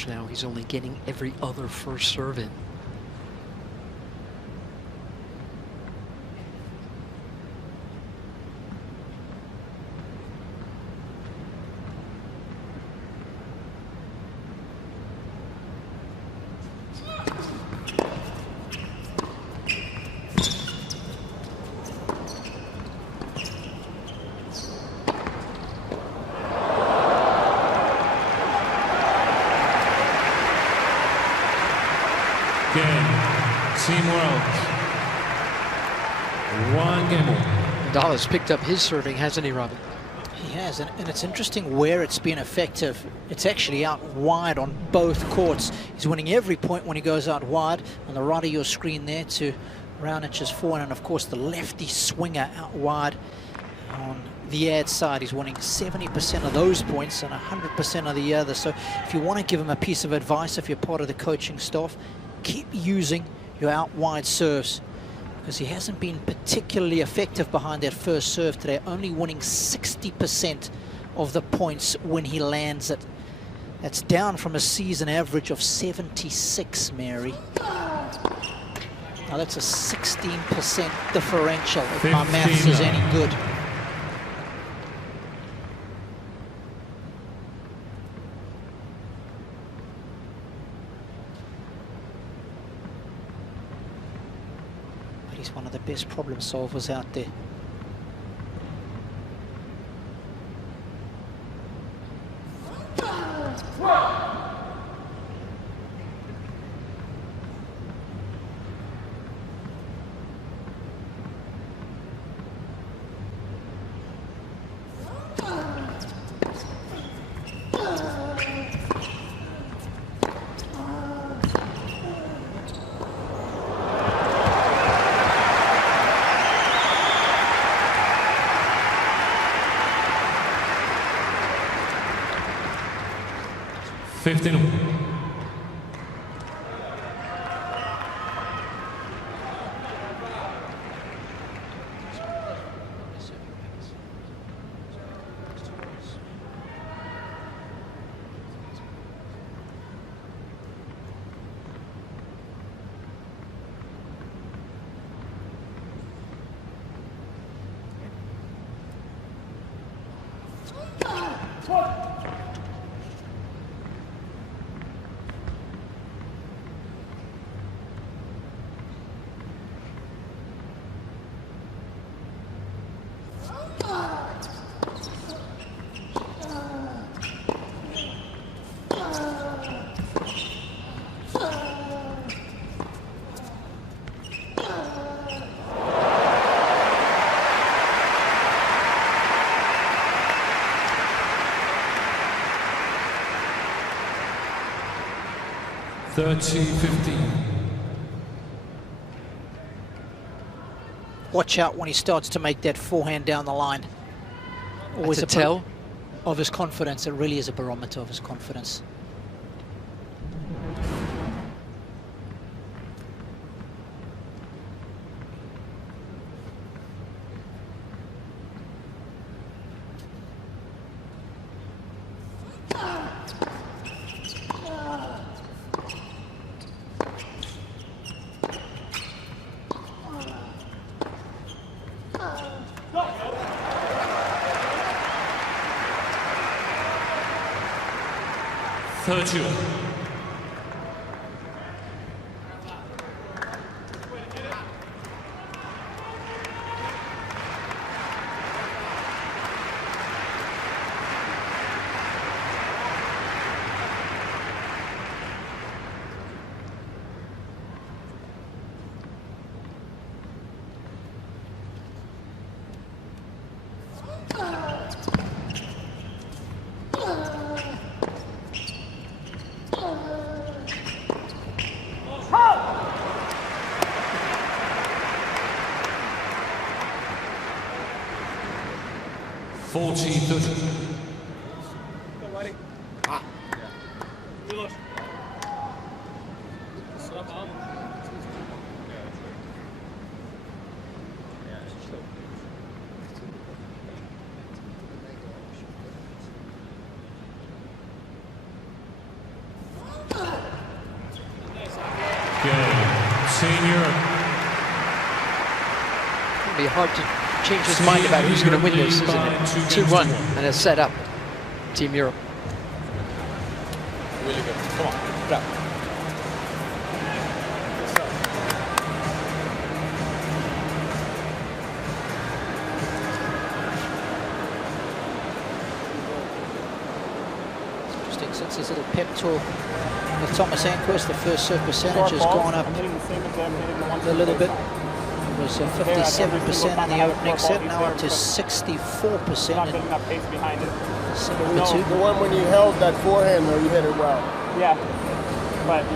match now. He's only getting every other first serve in. Team World. 1 game more. Nadal has picked up his serving, hasn't he, Robin? He has, and it's interesting where it's been effective. It's actually out wide on both courts. He's winning every point when he goes out wide. On the right of your screen there to Raonic's forehand, and of course the lefty swinger out wide on the ad side. He's winning 70% of those points and 100% of the other. So if you want to give him a piece of advice, if you're part of the coaching staff, keep using your out wide serves, because he hasn't been particularly effective behind that first serve today, only winning 60% of the points when he lands it. That's down from a season average of 76, Mary. Now that's a 16% differential, if my maths is any good. He's one of the best problem solvers out there. Watch out when he starts to make that forehand down the line. Always That's a tell of his confidence. It really is a barometer of his confidence. Game. Team Europe. It'll be hard to change his mind about who's going to win this, isn't it? 2-1, and it's set up. Team Europe. Really good. Come on, grab. Interesting, since his little pep talk with Thomas Enquist, the first serve percentage has gone up a little bit. It was 57% in the opening set, now up to 64% in set number 2. The one when you held that forehand though, you hit it well. Yeah, but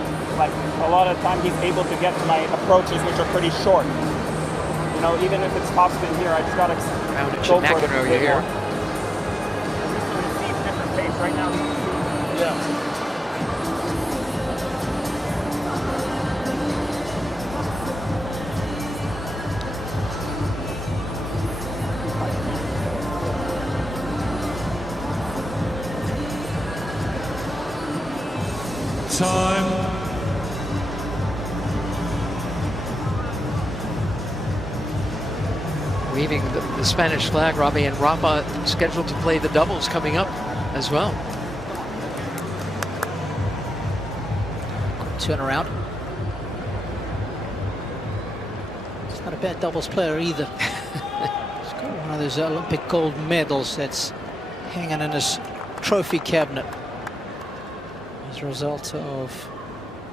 like a lot of time he's able to get to my approaches, which are pretty short. You know, even if it's topspin here, I just gotta go for it. Over here. I'm just to receive different pace right now. Yeah. Time. Waving the Spanish flag, Robbie, and Rafa scheduled to play the doubles coming up as well. Turn around. He's not a bad doubles player either. He's got one of those Olympic gold medals that's hanging in his trophy cabinet as a result of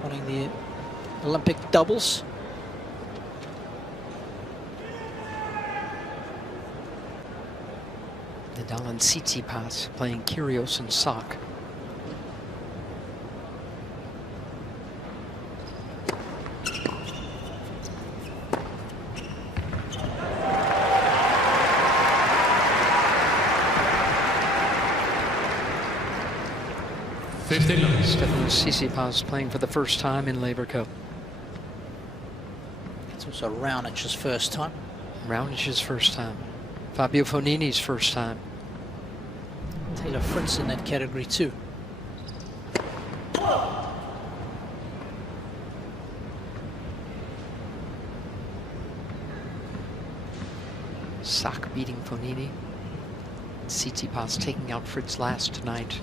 winning the Olympic doubles. Nadal and Tsitsipas playing Kyrgios and Sock. Stefanos Tsitsipas playing for the first time in Laver Cup. It's also Raonic's first time. Raonic's first time. Fabio Fognini's first time. Taylor Fritz in that category too. Sock beating Fognini. Tsitsipas taking out Fritz last tonight.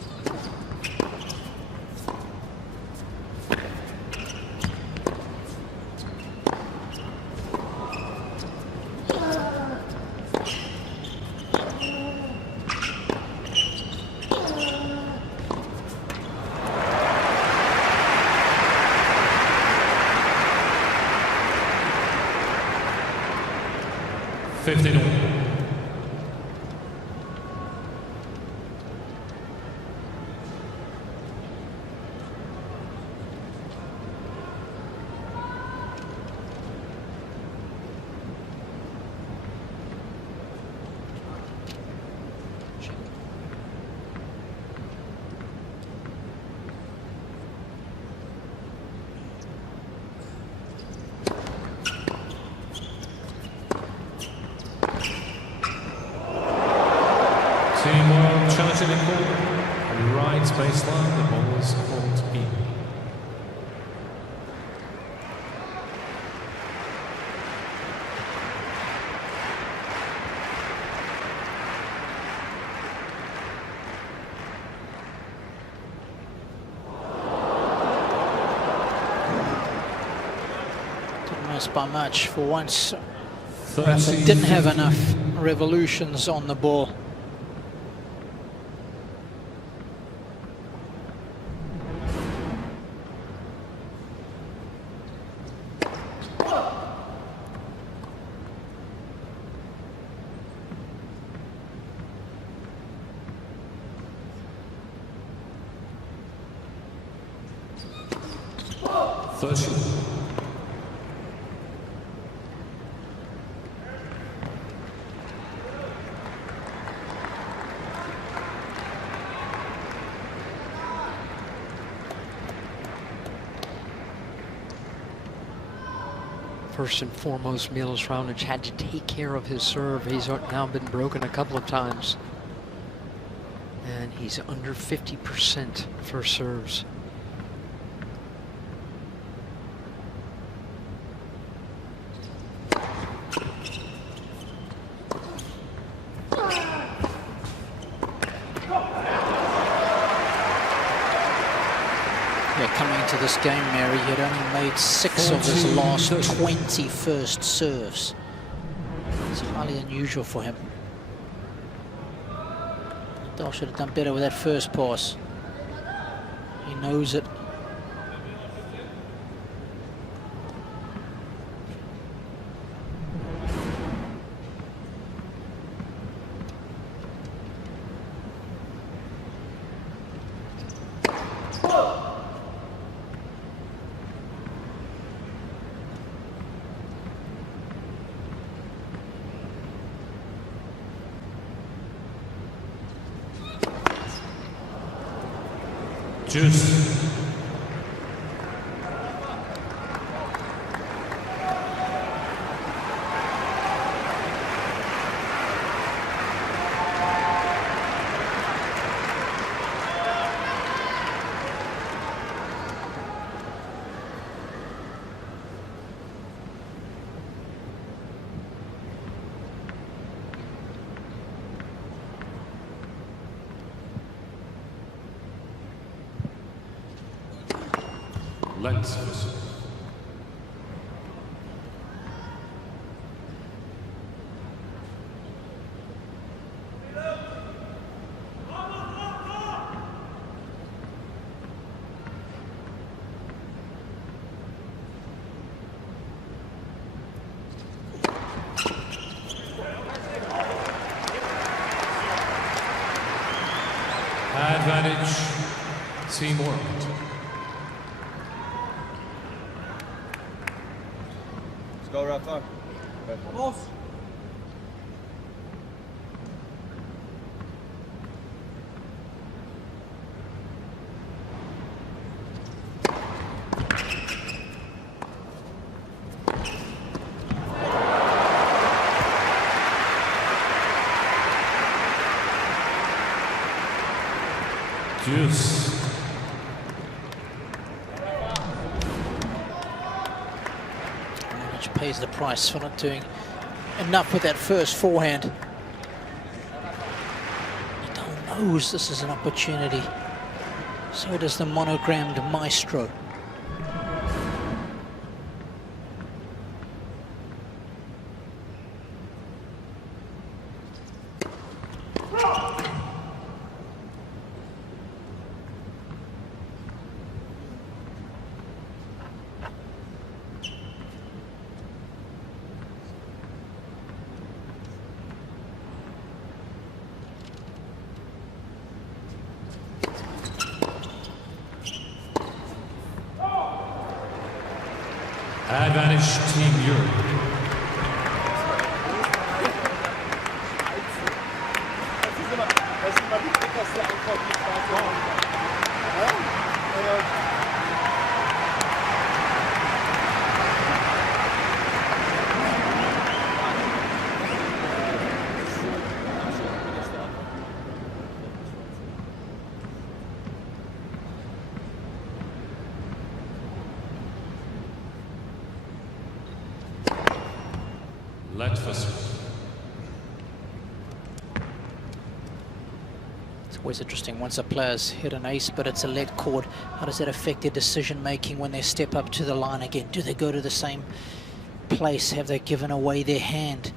Team World Challenge Nickel. Right baseline, the ball is called B. Didn't miss by much for once. Rafa didn't have enough revolutions on the ball. First and foremost, Milos Raonic had to take care of his serve. He's now been broken a couple of times. And he's under 50% for serves. this game, Mary, he had only made 6 of his last 20 first serves. It's highly unusual for him. Nadal should have done better with that first pass. He knows it. Juice. Lens whistle. Advantage, teamwork. Go, Rafa. Off. Juice. Which pays the price for not doing enough with that first forehand. Nadal knows this is an opportunity. So does the monogrammed maestro. Advantage, Team Europe. It's always interesting once a player's hit an ace, but it's a let court. How does that affect their decision making when they step up to the line again? Do they go to the same place? Have they given away their hand?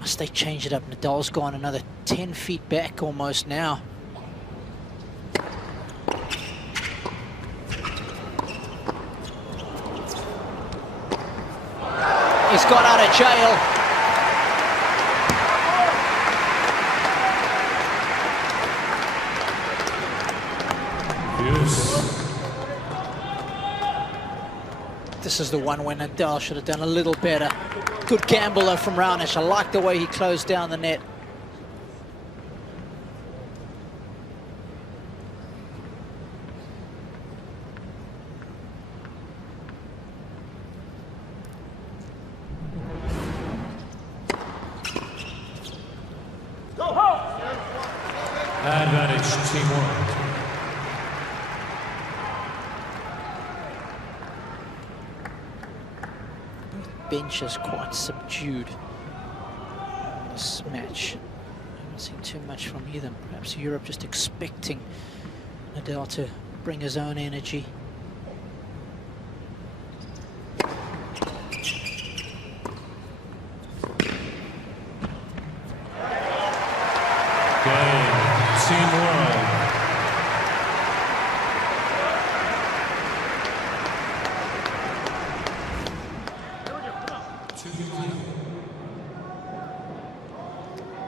Must they change it up? Nadal's gone another 10 feet back almost now. He's got out of jail. This is the one where Nadal should have done a little better. Good gambler from Raonic. I like the way he closed down the net. Advantage, teamwork. Bench is quite subdued in this match. I haven't seen too much from either. Perhaps Europe just expecting Nadal to bring his own energy.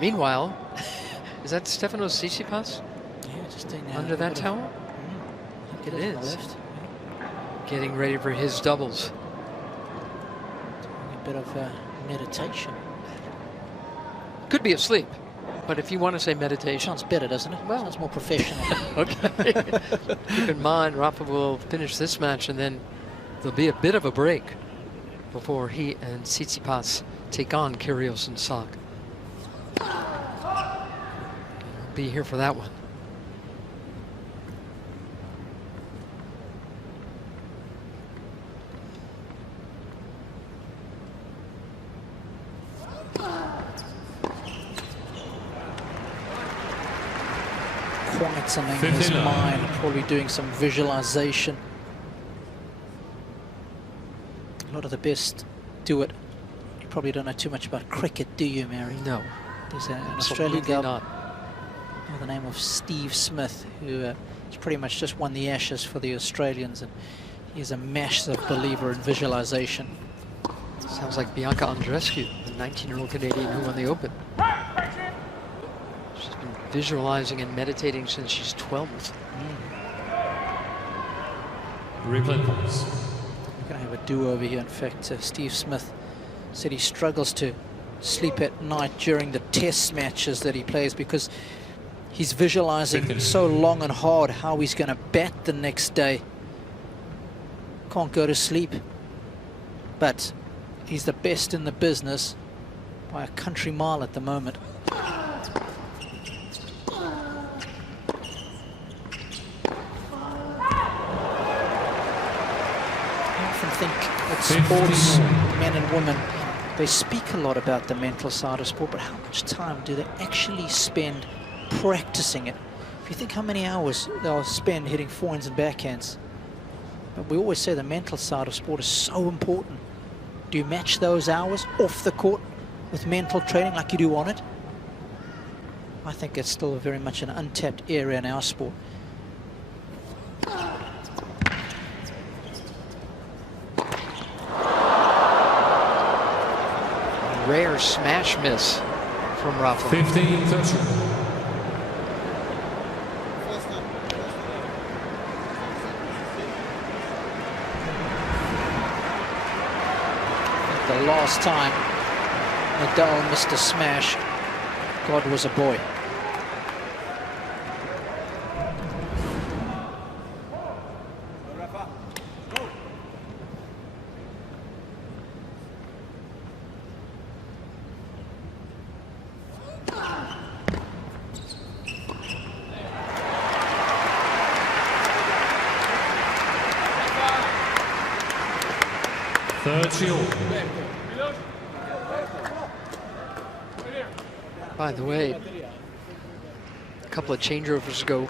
Meanwhile, is that Stefanos Tsitsipas? Yeah, just doing under that towel? I think it is. On the left. Getting ready for his doubles. A bit of meditation. Could be asleep, but if you want to say meditation. Sounds better, doesn't it? Well, sounds more professional. Okay. Keep in mind, Rafa will finish this match and then there'll be a bit of a break before he and Tsitsipas take on Kyrgios and Sok. Be here for that one. Quite something in his mind, probably doing some visualization. A lot of the best do it. You probably don't know too much about cricket, do you, Mary? No. There's an Australian guy not. by the name of Steve Smith, who has pretty much just won the Ashes for the Australians, and he's a massive believer in visualization. Sounds like Bianca Andreescu, the 19-year-old Canadian who won the Open. She's been visualizing and meditating since she's 12. Replay points. We're going to have a do-over here. In fact, Steve Smith said he struggles to sleep at night during the test matches that he plays because he's visualizing so long and hard how he's going to bat the next day. Can't go to sleep. But he's the best in the business by a country mile at the moment. Sports, men and women, they speak a lot about the mental side of sport, but how much time do they actually spend practicing it? If you think how many hours they'll spend hitting forehands and backhands. But we always say the mental side of sport is so important. Do you match those hours off the court with mental training like you do on it? I think it's still very much an untapped area in our sport. Rare smash miss from Rafa. 15-30. The last time Nadal missed a smash, God was a boy. By the way, a couple of changeovers ago,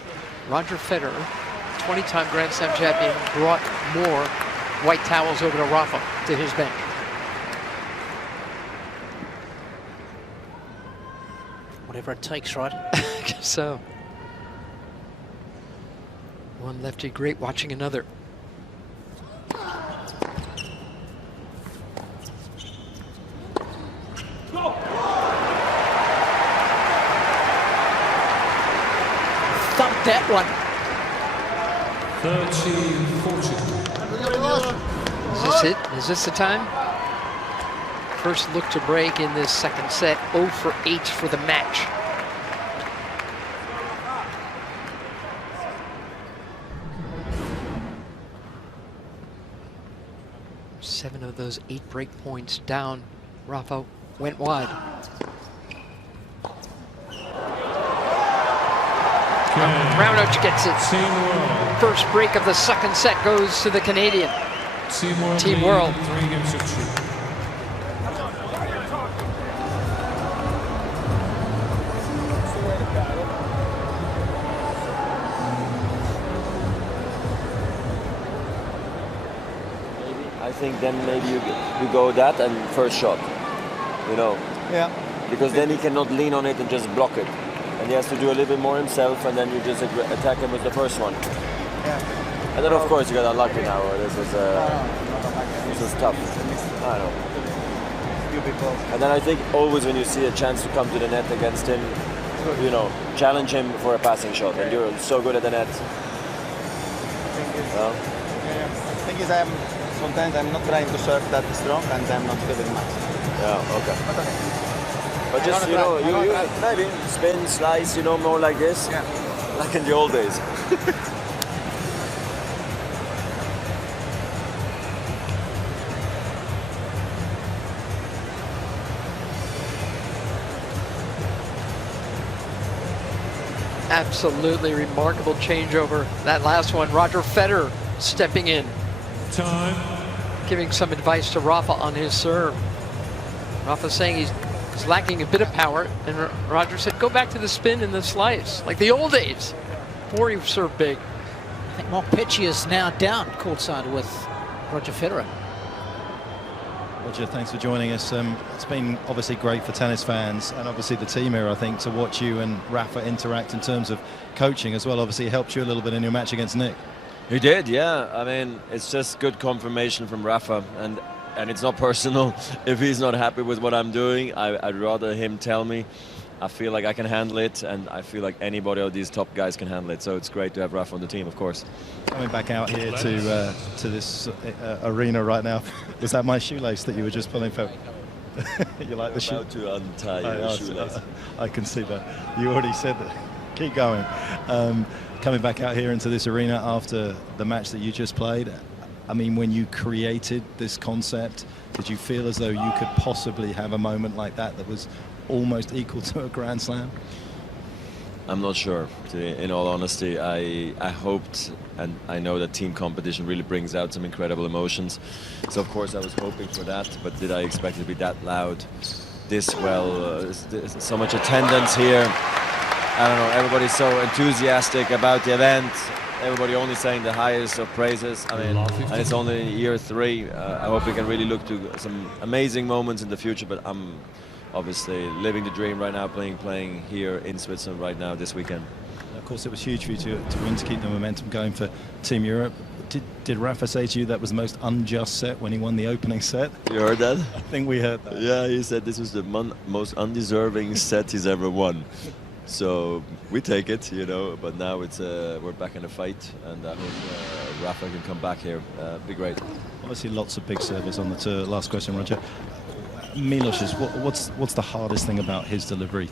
Roger Federer, 20-time Grand Slam champion, brought more white towels over to Rafa to his bench. Whatever it takes, right? I guess so. One lefty great watching another. That one. 30-40. Is this it? Is this the time? First look to break in this second set. 0 for 8 for the match. Seven of those 8 break points down. Rafa went wide. Raonic gets it. First break of the second set goes to the Canadian. Team World. 3 games to 2. I think then maybe you go that and first shot, you know. Yeah. Because then he cannot lean on it and just block it. And he has to do a little bit more himself, and then you just attack him with the first one. Yeah. And then of course you got unlucky now. This is tough. I know. few people. And then I think always when you see a chance to come to the net against him, you know, challenge him for a passing shot. And you're so good at the net. The thing is, sometimes I'm not trying to serve that strong, and I'm not getting much. Yeah, okay. But okay. But just, you know, you maybe spin, slice, you know, more like this. Yeah. Like in the old days. Absolutely remarkable changeover. That last one, Roger Federer stepping in. Time. Giving some advice to Rafa on his serve. Rafa saying he's lacking a bit of power, and Roger said, go back to the spin and the slice, like the old days, before he served big. I think Mark Petchey is now down courtside with Roger Federer. Roger, thanks for joining us. It's been obviously great for tennis fans and obviously the team here, I think, to watch you and Rafa interact in terms of coaching as well. Obviously, it helped you a little bit in your match against Nick. He did, yeah. I mean, it's just good confirmation from Rafa, and it's not personal. If he's not happy with what I'm doing, I'd rather him tell me. I feel like I can handle it, and I feel like anybody of these top guys can handle it. So it's great to have Rafa on the team, of course. Coming back out here to this arena right now, was that my shoelace that you were just pulling for? You like the shoe? About to untie your shoelace. I can see that. You already said that. Keep going. Coming back out here into this arena after the match that you just played, I mean, when you created this concept, did you feel as though you could possibly have a moment like that that was almost equal to a Grand Slam? I'm not sure. In all honesty, I hoped, and I know that team competition really brings out some incredible emotions. So of course I was hoping for that, but did I expect it to be that loud, this well, so much attendance here? I don't know, everybody's so enthusiastic about the event. Everybody only saying the highest of praises. I mean, and it's only year 3. I hope we can really look to some amazing moments in the future, but I'm obviously living the dream right now, playing here in Switzerland right now this weekend. Of course, it was huge for you to win, to keep the momentum going for Team Europe. Did Rafa say to you that was the most unjust set when he won the opening set? You heard that? I think we heard that. Yeah, he said this was the most undeserving set he's ever won. So we take it, you know, but now it's we're back in the fight, and I hope Rafa can come back here. Be great. Obviously, lots of big servers on the tour. Last question, Roger. Milos's, what's the hardest thing about his delivery?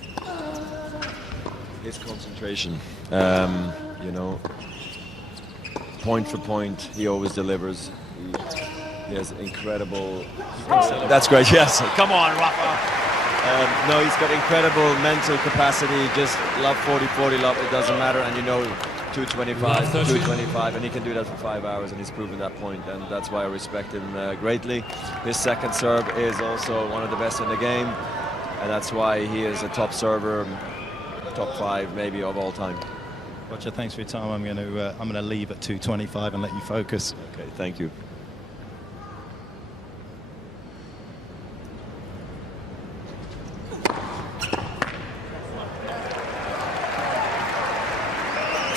His concentration. You know, point for point, he always delivers. He has incredible. That's great. Yes. Come on, Rafa. No, he's got incredible mental capacity. Just love 40-40, love it doesn't matter, and you know 225, 225, and he can do that for 5 hours, and he's proven that point, and that's why I respect him greatly. His second serve is also one of the best in the game, and that's why he is a top server, top 5 maybe of all time. Roger, thanks for your time. I'm going to leave at 225 and let you focus. Okay, thank you.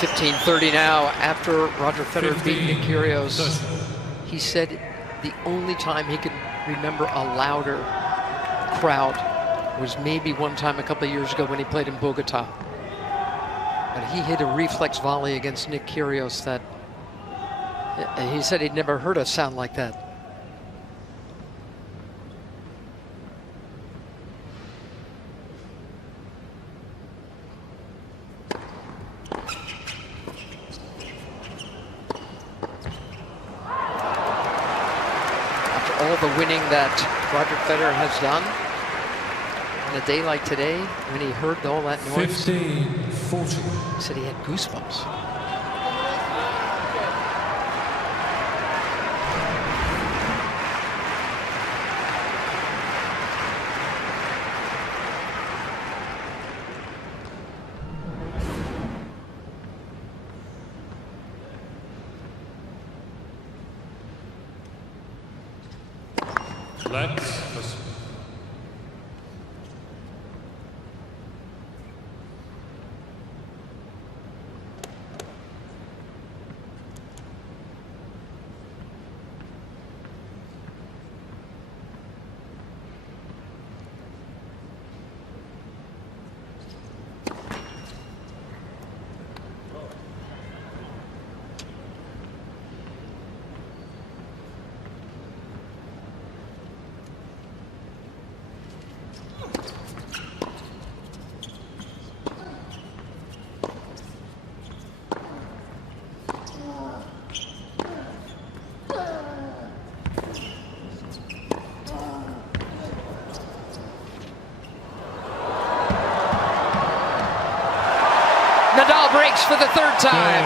$15:30 now after Roger Federer beat Nick Kyrgios. He said the only time he could remember a louder crowd was maybe one time a couple of years ago when he played in Bogota. But he hit a reflex volley against Nick Kyrgios that he said he'd never heard a sound like that. All the winning that Roger Federer has done on a day like today, when he heard all that noise, 15:40. he said he had goosebumps. Let's listen. breaks for the third time.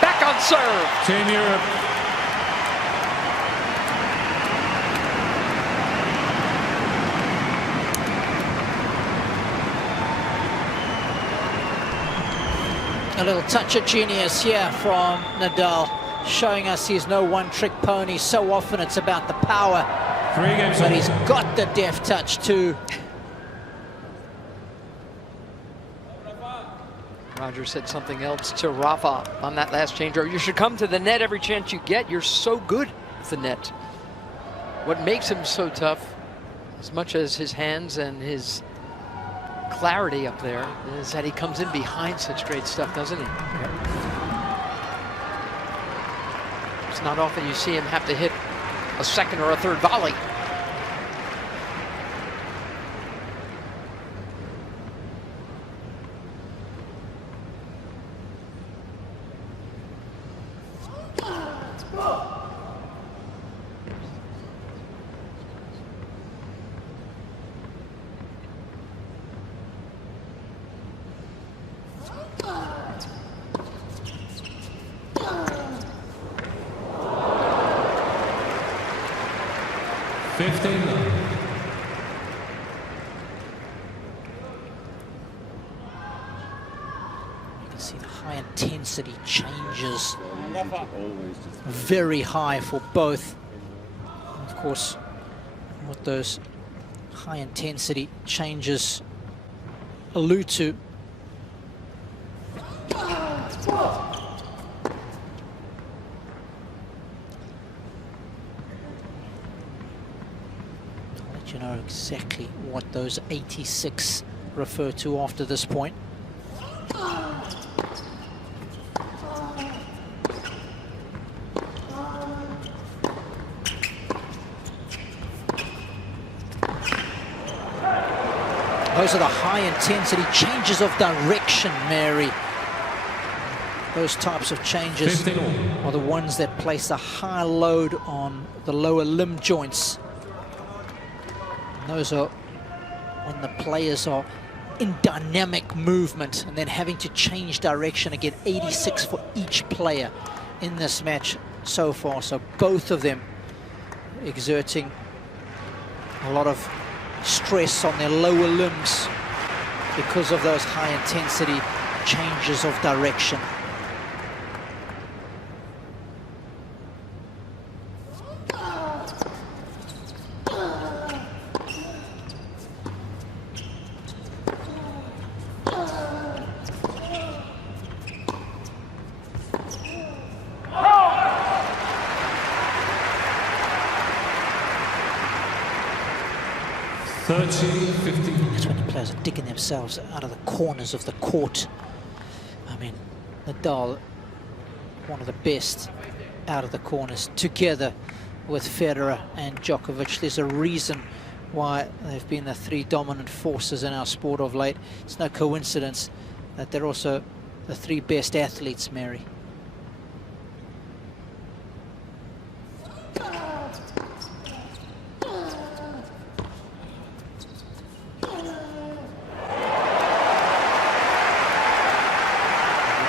Back on serve. Team Europe. A little touch of genius here from Nadal, showing us he's no one-trick pony. So often it's about the power, 3 games but on. he's got the deft touch too. Roger said something else to Rafa on that last changeover. You should come to the net every chance you get. You're so good at the net. What makes him so tough, as much as his hands and his clarity up there, is that he comes in behind such great stuff, doesn't he? It's not often you see him have to hit a second or a third volley. Intensity changes very high for both. And of course, what those high intensity changes allude to. I'll let you know exactly what those 86 refer to after this point. Those are the high-intensity changes of direction, Mary. Those types of changes are the ones that place a high load on the lower limb joints. And those are when the players are in dynamic movement and then having to change direction. Again, 86 for each player in this match so far. So both of them exerting a lot of stress on their lower limbs because of those high intensity changes of direction. That's when the players are digging themselves out of the corners of the court. I mean, Nadal, one of the best out of the corners, together with Federer and Djokovic. There's a reason why they've been the 3 dominant forces in our sport of late. It's no coincidence that they're also the 3 best athletes, Mary.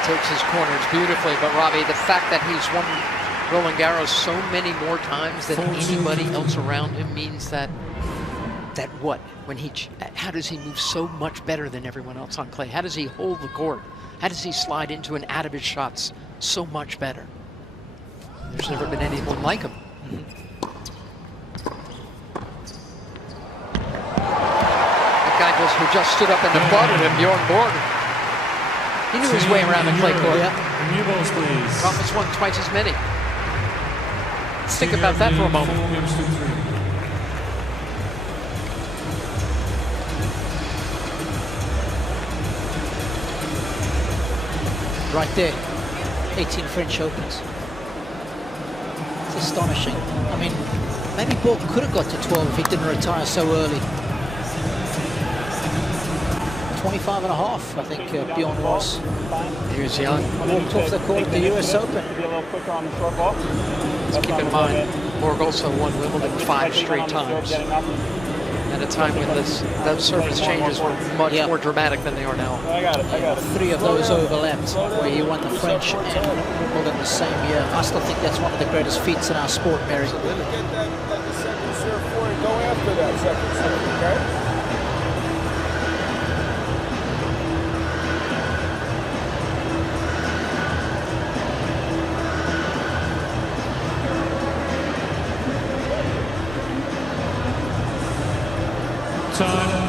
Takes his corners beautifully, but Robbie, the fact that he's won Roland Garros so many more times than anybody else around him means that what? How does he move so much better than everyone else on clay? How does he hold the court? How does he slide into and out of his shots so much better? There's never been anyone like him. That guy who just stood up and applauded him, Bjorn Borg. He knew his way around the clay court. New balls, please. Thomas won twice as many. Let's think about that for a moment. Right there, 18 French Opens. It's astonishing. I mean, maybe Borg could have got to 12 if he didn't retire so early. 25 and a half, I think Bjorn was. He was young. Walked off the court at the US Open. Be a little quicker on the short ball. Let's keep in mind, Borg also won Wimbledon 5 straight times. at a time when those surface changes were much more dramatic than they are now. I got it. 3 of those overlapped, where he won the French and Wimbledon the same year. I still think that's one of the greatest feats in our sport, Mary. So then get that the second serve for it. Go after that second serve, okay? Time.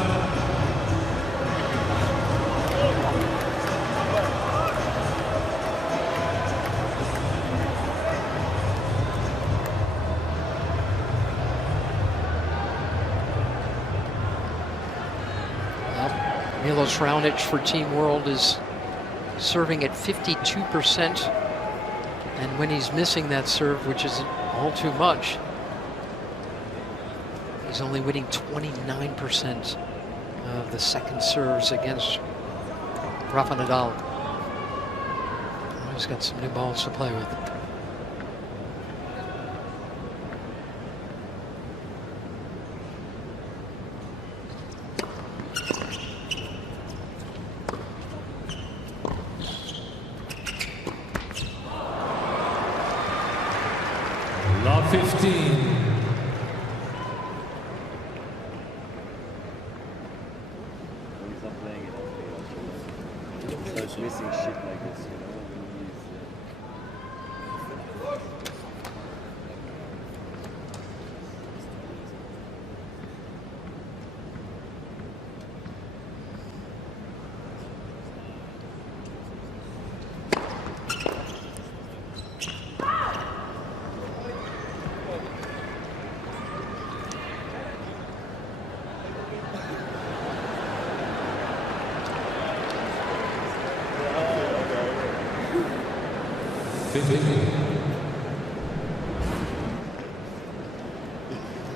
Milos Raonic for Team World is serving at 52%. And when he's missing that serve, which isn't all too much, he's only winning 29% of the second serves against Rafa Nadal. He's got some new balls to play with. Love 15. Missing shit like this, you know, when he's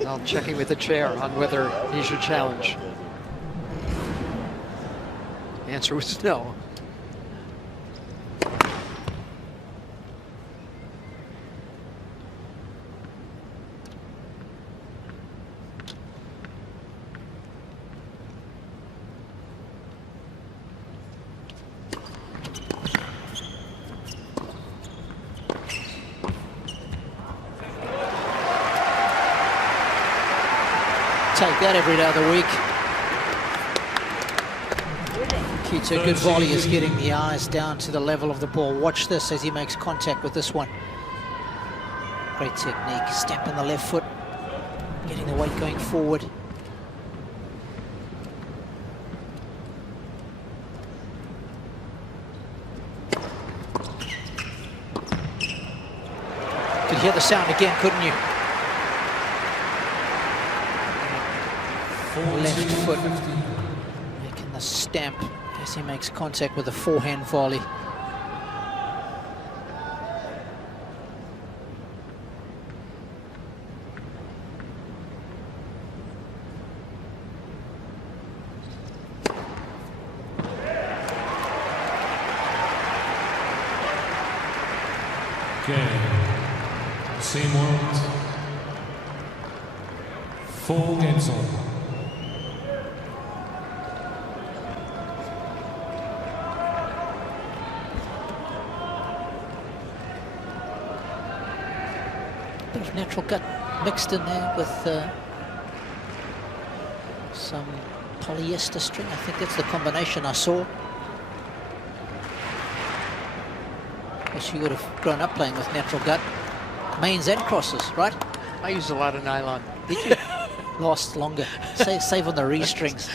Now checking with the chair on whether he should challenge. The answer was no. Take that every day of the week. Key to a good volley is getting the eyes down to the level of the ball. Watch this as he makes contact with this one. Great technique. Step in the left foot, getting the weight going forward. Could hear the sound again, couldn't you? Left foot making the stamp as he makes contact with the forehand volley. Okay. Same world. 4 games on. Bit of natural gut mixed in there with some polyester string. I think that's the combination I saw. Guess you would have grown up playing with natural gut. Mains and crosses, right? I used a lot of nylon. Did you? Lost longer. Save on the re-strings.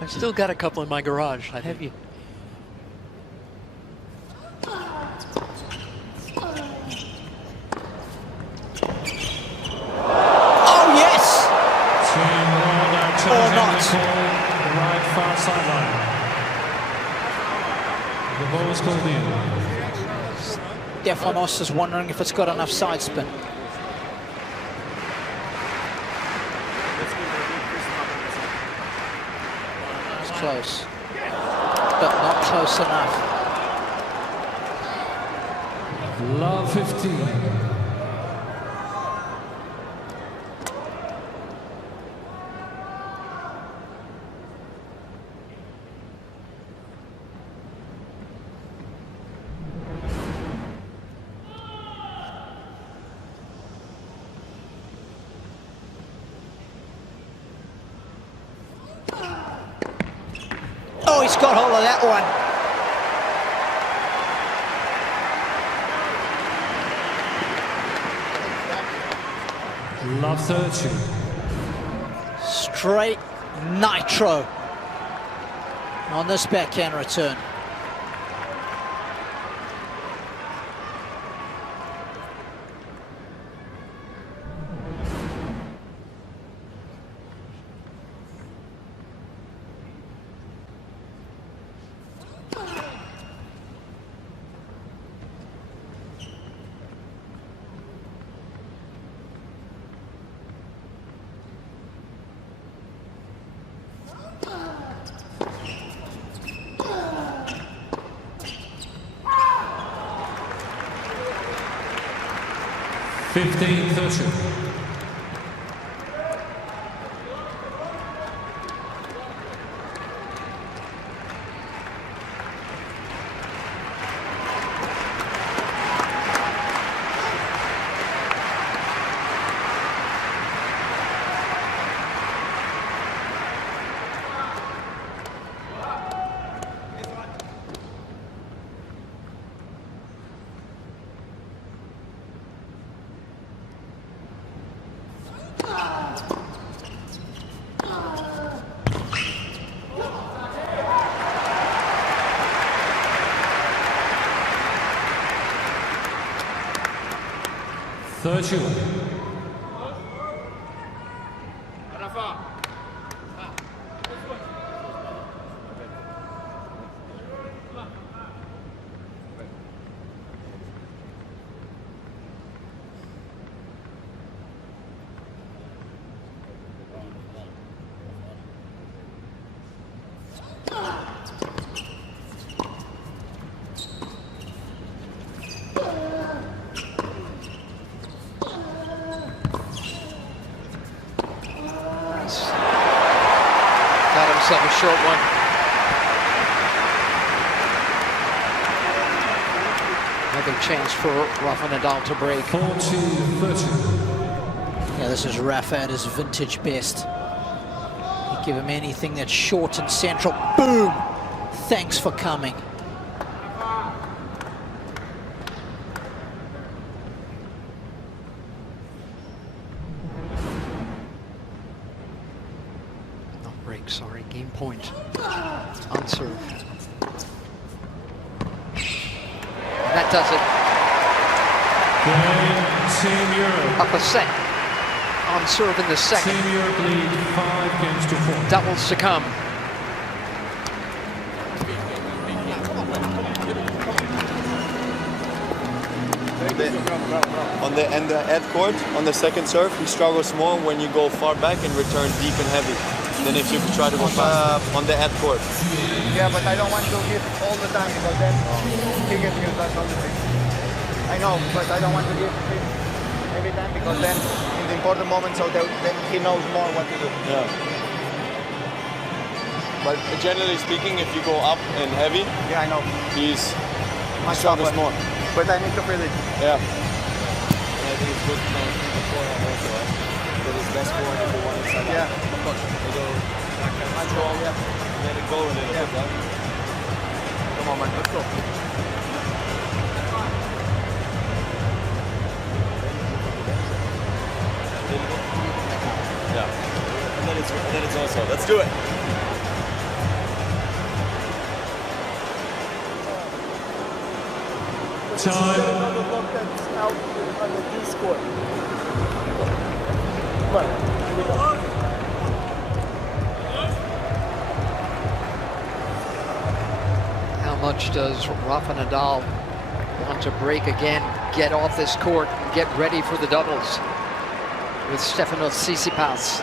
I've still got a couple in my garage. Have you? Right far sideline. The ball is called in. Stefanos is wondering if it's got enough side spin. It's close, but not close enough. Love 15. He's got hold of that one. Love 30. Straight nitro on this backhand return. Himself a short one. Another chance for Rafa Nadal to break. 40-30. Yeah, this is Rafa at his vintage best. You give him anything that's short and central. Boom! Thanks for coming. Sorry, game point on serve. That does it. Team Europe. Up a set on serve in the second. Team Europe lead 5-4. Doubles to come. On the head court, on the second serve, he struggles more when you go far back and return deep and heavy than if you try to go fast on the head court. Yeah, but I don't want to give all the time because then he gets used. That's all the thing. I know, but I don't want to give him every time because then in the important moments, so then he knows more what to do. Yeah. But generally speaking, if you go up and heavy, yeah, I know. He struggles more. But I need to feel it. Yeah. I think it's good to know beforehand also, right? That his best forward is the one inside. Yeah, of course. You go back and control, let it go a little bit, right? Come on, man, let's go. Yeah. And then it's also, let's do it. Time. How much does Rafa Nadal want to break again, get off this court, and get ready for the doubles with Stefanos Tsitsipas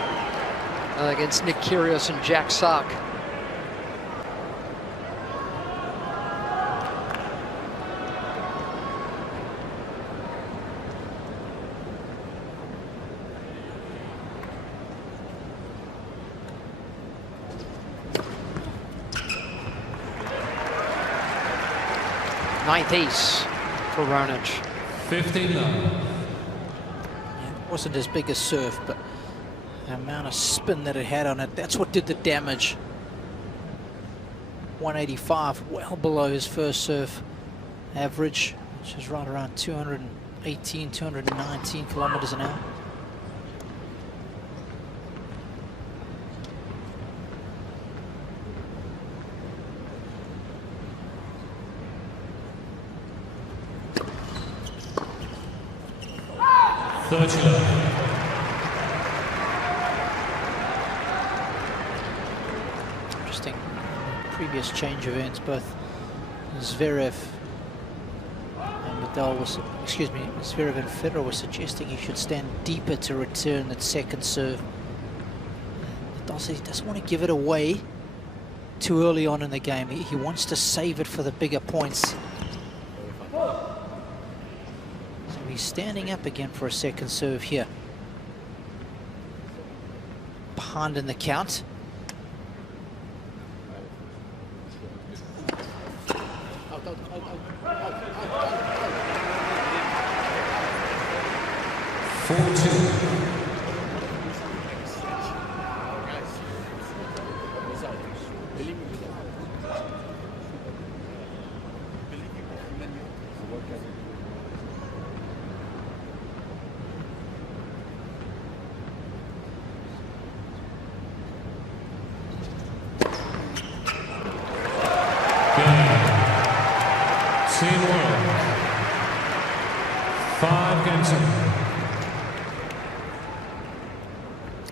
against Nick Kyrgios and Jack Sock? Ninth ace for Raonic. 15-9. It wasn't his biggest serve, but the amount of spin that it had on it, that's what did the damage. 185, well below his first serve average, which is right around 218, 219 kilometers an hour. Interesting. Previous change of ends, both Zverev and Nadal was, Zverev and Federer were suggesting he should stand deeper to return that second serve. Nadal says he doesn't want to give it away too early on in the game. He wants to save it for the bigger points. So he's standing up again for a second serve here. Behind in the count.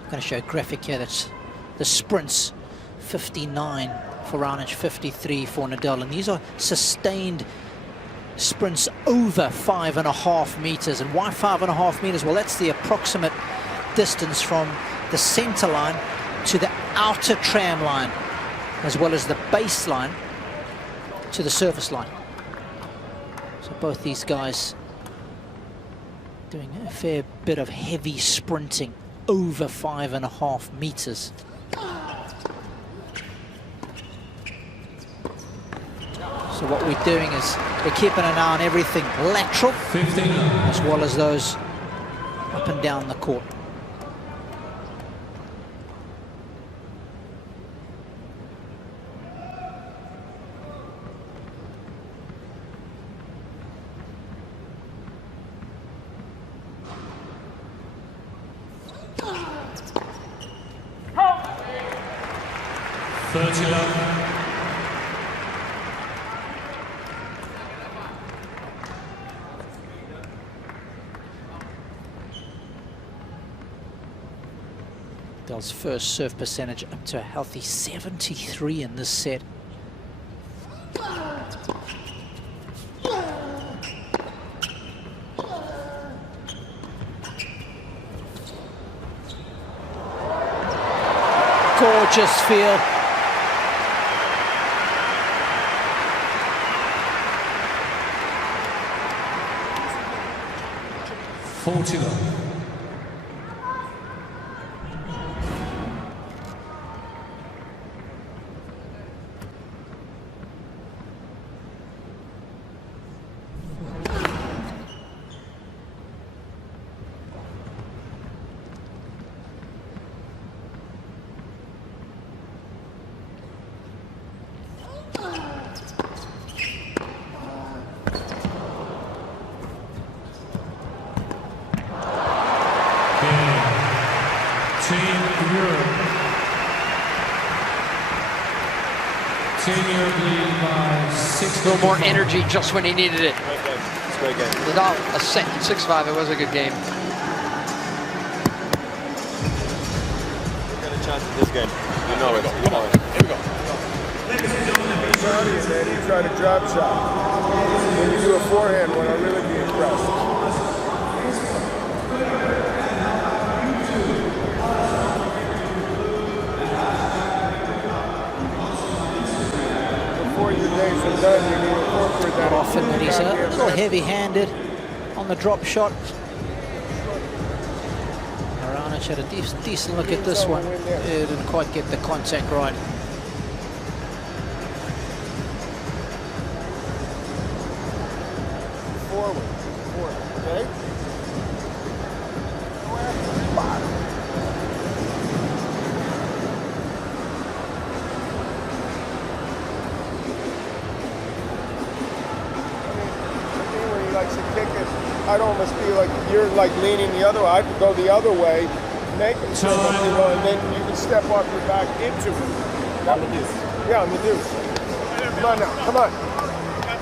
I'm going to show a graphic here that's the sprints, 59 for Raonic, 53 for Nadal, and these are sustained sprints over 5.5 meters. And why 5.5 meters? Well, that's the approximate distance from the center line to the outer tram line, as well as the baseline to the surface line. So both these guys doing a fair bit of heavy sprinting over 5.5 meters. So what we're doing is we're keeping an eye on everything lateral, as well as those up and down the court. Nadal's first serve percentage up to a healthy 73 in this set. Gorgeous feel. A little more energy just when he needed it. It's a great game. Nadal, a set 6-5. It was a good game. We've got a chance in this game. You know it. Come on. Here we go. You try to drop shot. When you do a forehand one, I'll really be impressed. Often when he's a little heavy-handed on the drop shot. Raonic had a decent look at this one. He didn't quite get the contact right. Forward, okay? I'd almost be like, you're like leaning the other way. I'd go the other way, make him serve, you know, and then you can step off your back into it. On the deuce. Yeah, on the deuce. Come on now, come on.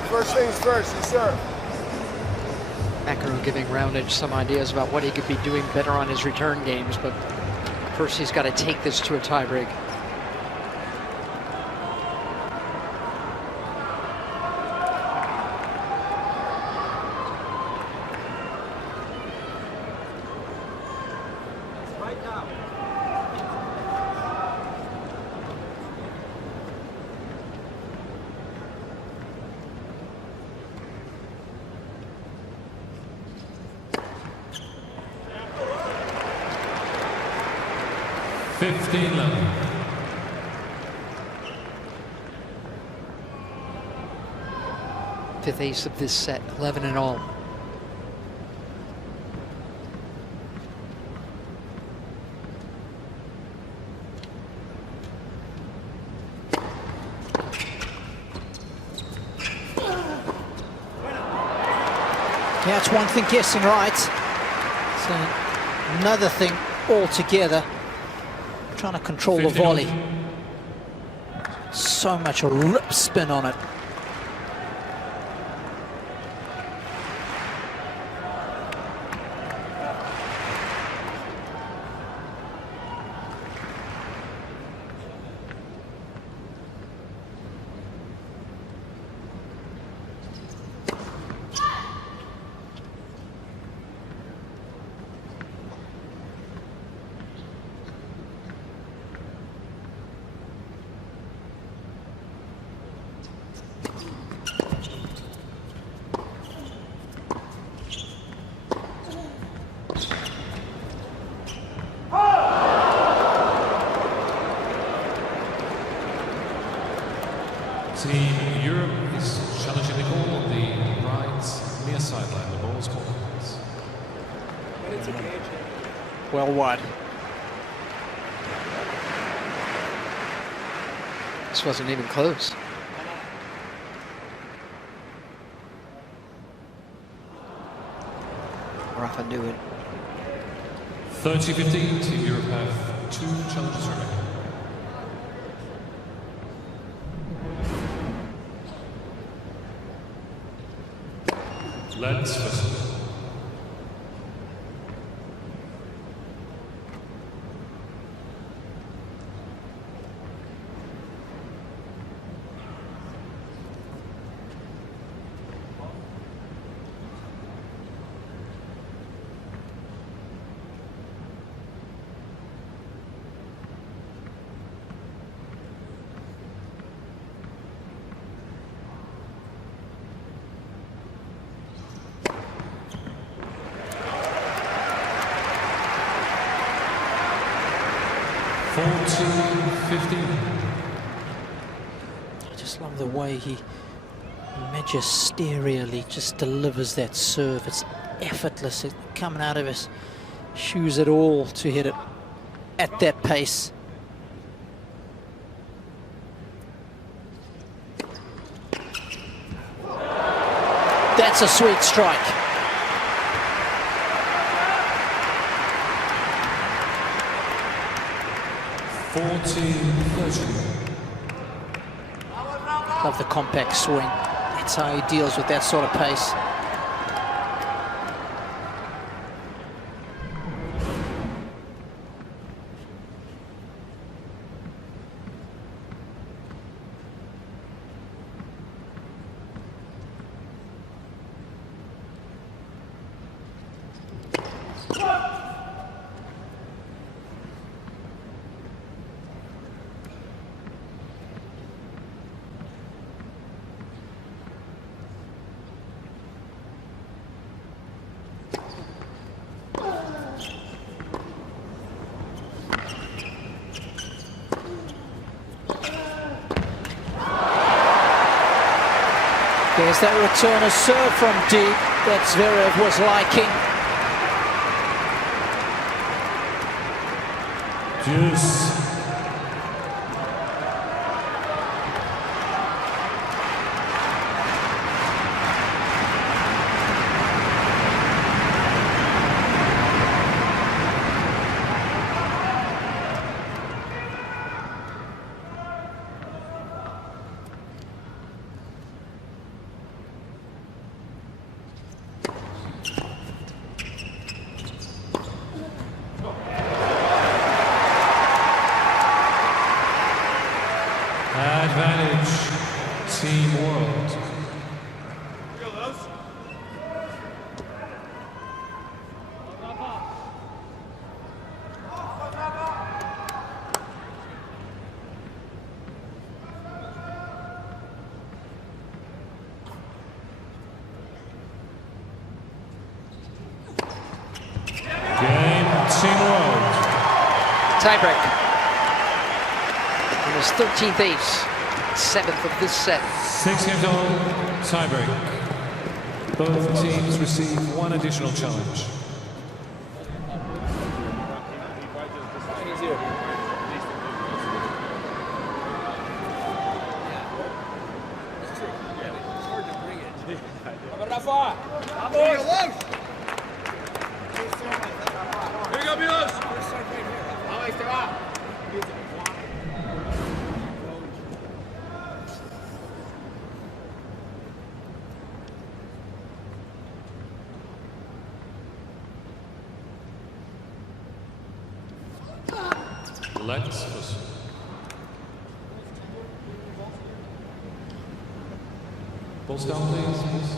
First things first, you serve. McEnroe giving Raonic some ideas about what he could be doing better on his return games, but first he's got to take this to a tiebreak. Fifth ace of this set, 11 in all. Yeah, it's one thing guessing right. It's another thing altogether. Trying to control the volley. So much rip spin on it. Team Europe is challenging the call on the right near sideline. The ball's called. Well wide. This wasn't even close. Rafa knew it. 30-15, Team Europe have 2 challenges remaining. Let's listen. I just love the way he magisterially just delivers that serve. It's effortless. It's coming out of his shoes at all to hit it at that pace. That's a sweet strike. Love the compact swing. That's how he deals with that sort of pace. There's that return of serve from deep that Zverev was liking. Juice. Team World. Tiebreak. On his 13th ace, 7th of this set. 6-game tiebreak. Both teams receive one additional challenge. Let's listen. Balls down, please.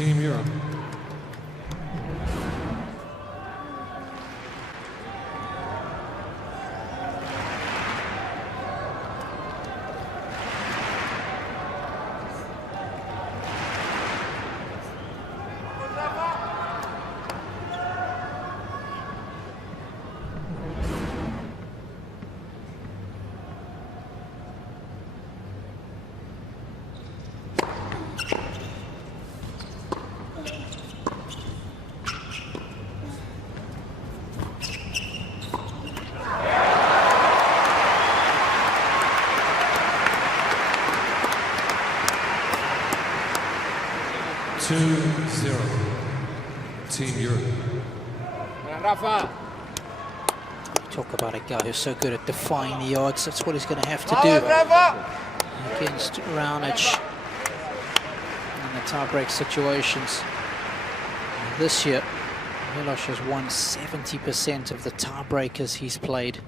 Team Europe. Team Europe. Talk about a guy who's so good at defying the odds. That's what he's going to have to do against Raonic in the tie-break situations. And this year, Milos has won 70% of the tiebreakers he's played.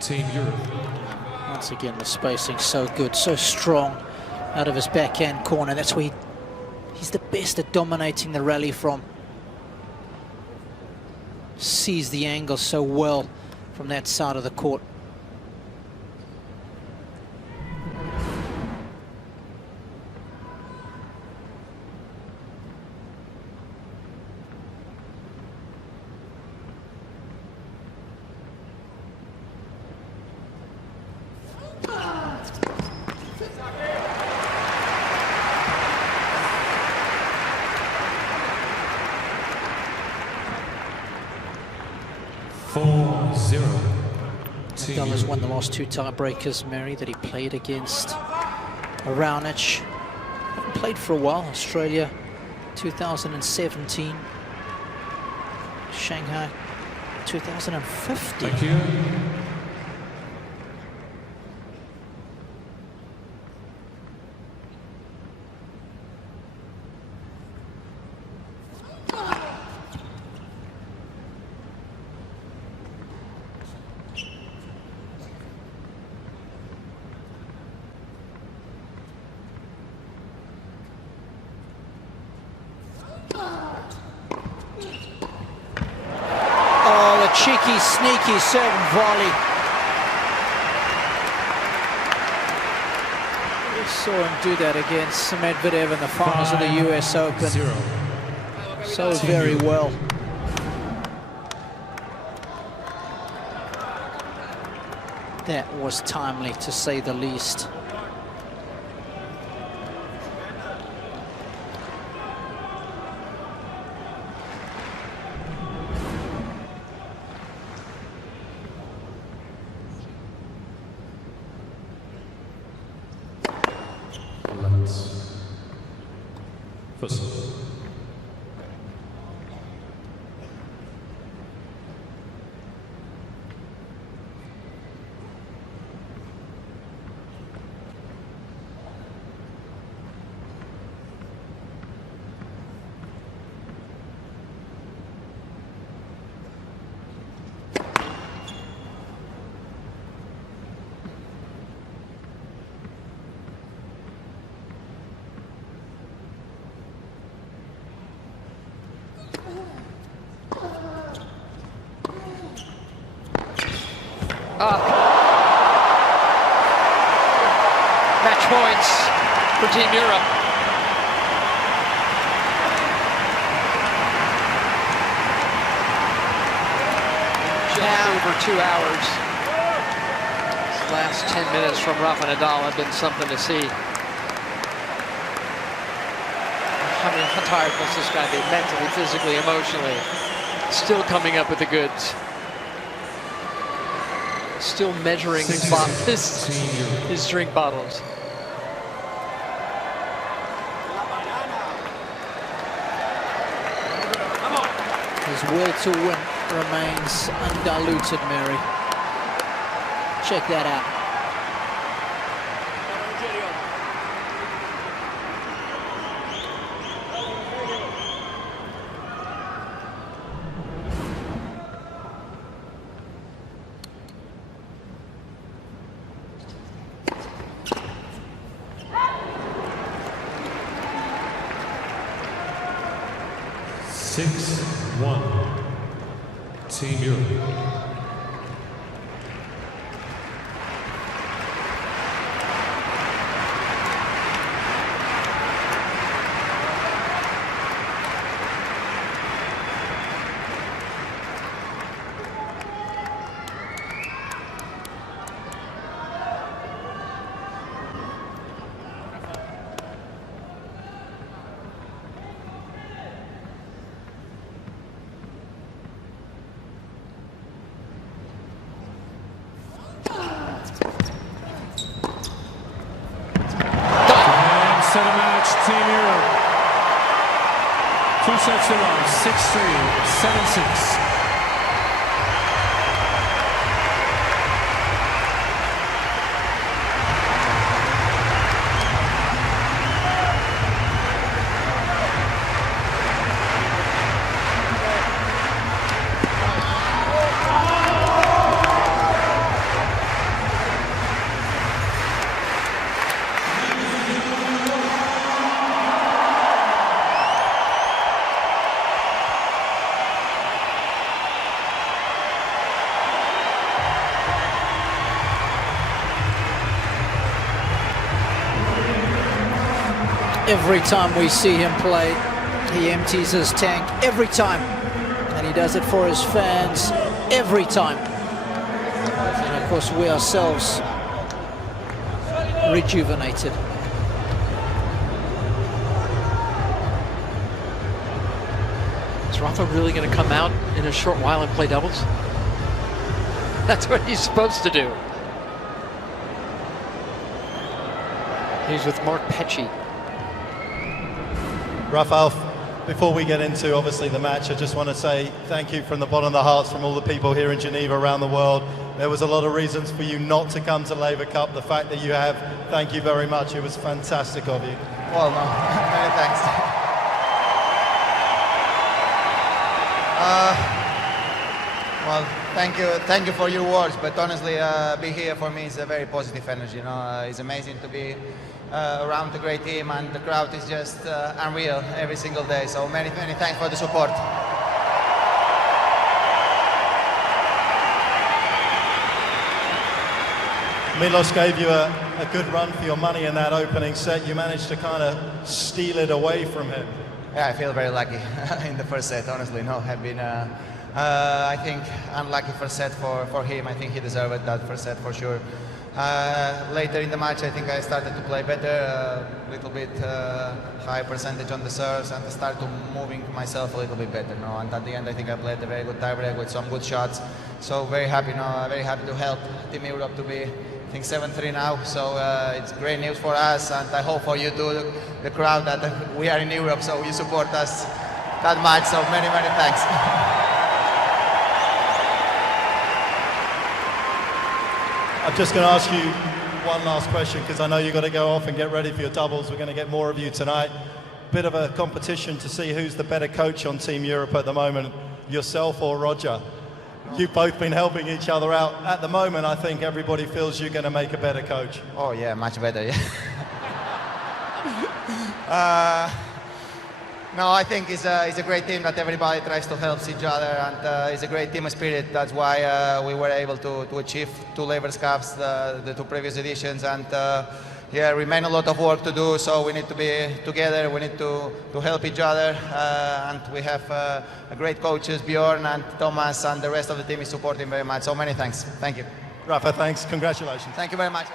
Team Europe. Once again, the spacing so good, so strong out of his backhand corner. That's where he's the best at dominating the rally from. Sees the angle so well from that side of the court. Nadal has won the last two tiebreakers, Mary, that he played against Raonic. Haven't played for a while. Australia 2017, Shanghai 2015. Thank you. Cheeky, sneaky serve and volley. We saw him do that against Medvedev in the finals of the US Open. So very well. That was timely, to say the least. First. Match points for Team Europe. Just over 2 hours. These last 10 minutes from Rafa Nadal have been something to see. I mean, how tired must this guy be? Mentally, physically, emotionally. Still coming up with the goods. Still measuring his drink bottles. His will to win remains undiluted, Mary. Check that out. Team Europe. Center match, Team Europe. 2 sets to love, 6-3, 7-6. Every time we see him play, he empties his tank every time. And he does it for his fans every time. And of course, we ourselves rejuvenated. Is Rafa really going to come out in a short while and play doubles? That's what he's supposed to do. He's with Mark Pecci. Rafael, before we get into obviously the match, I just want to say thank you from the bottom of the hearts from all the people here in Geneva, around the world. There was a lot of reasons for you not to come to Laver Cup. The fact that you have, thank you very much. It was fantastic of you. Well, no, many thanks. Well, thank you for your words, but honestly, being here for me is a very positive energy. You know, it's amazing to be around a great team, and the crowd is just unreal every single day. So many thanks for the support. Milos gave you a good run for your money in that opening set. You managed to kind of steal it away from him. Yeah, I feel very lucky in the first set. Honestly, no, I've been I think unlucky first set for him. I think he deserved that first set for sure. Later in the match, I think I started to play better, a little bit high percentage on the serves, and I started moving myself a little bit better. No? And at the end, I think I played a very good tiebreak with some good shots. So very happy, very happy to help Team Europe to be, I think, 7-3 now. So it's great news for us, and I hope for you too, the crowd, that we are in Europe, so you support us that much. So many thanks. I'm just going to ask you one last question, because I know you've got to go off and get ready for your doubles. We're going to get more of you tonight. Bit of a competition to see who's the better coach on Team Europe at the moment, yourself or Roger. You've both been helping each other out. At the moment, I think everybody feels you're going to make a better coach. Oh yeah, much better, yeah. No, I think it's a great team that everybody tries to help each other, and it's a great team spirit. That's why we were able to achieve 2 Laver Cups, the 2 previous editions, and yeah, remain a lot of work to do. So we need to be together. We need to help each other, and we have great coaches, Bjorn and Thomas, and the rest of the team is supporting very much. So many thanks. Thank you. Rafa, thanks. Congratulations. Thank you very much.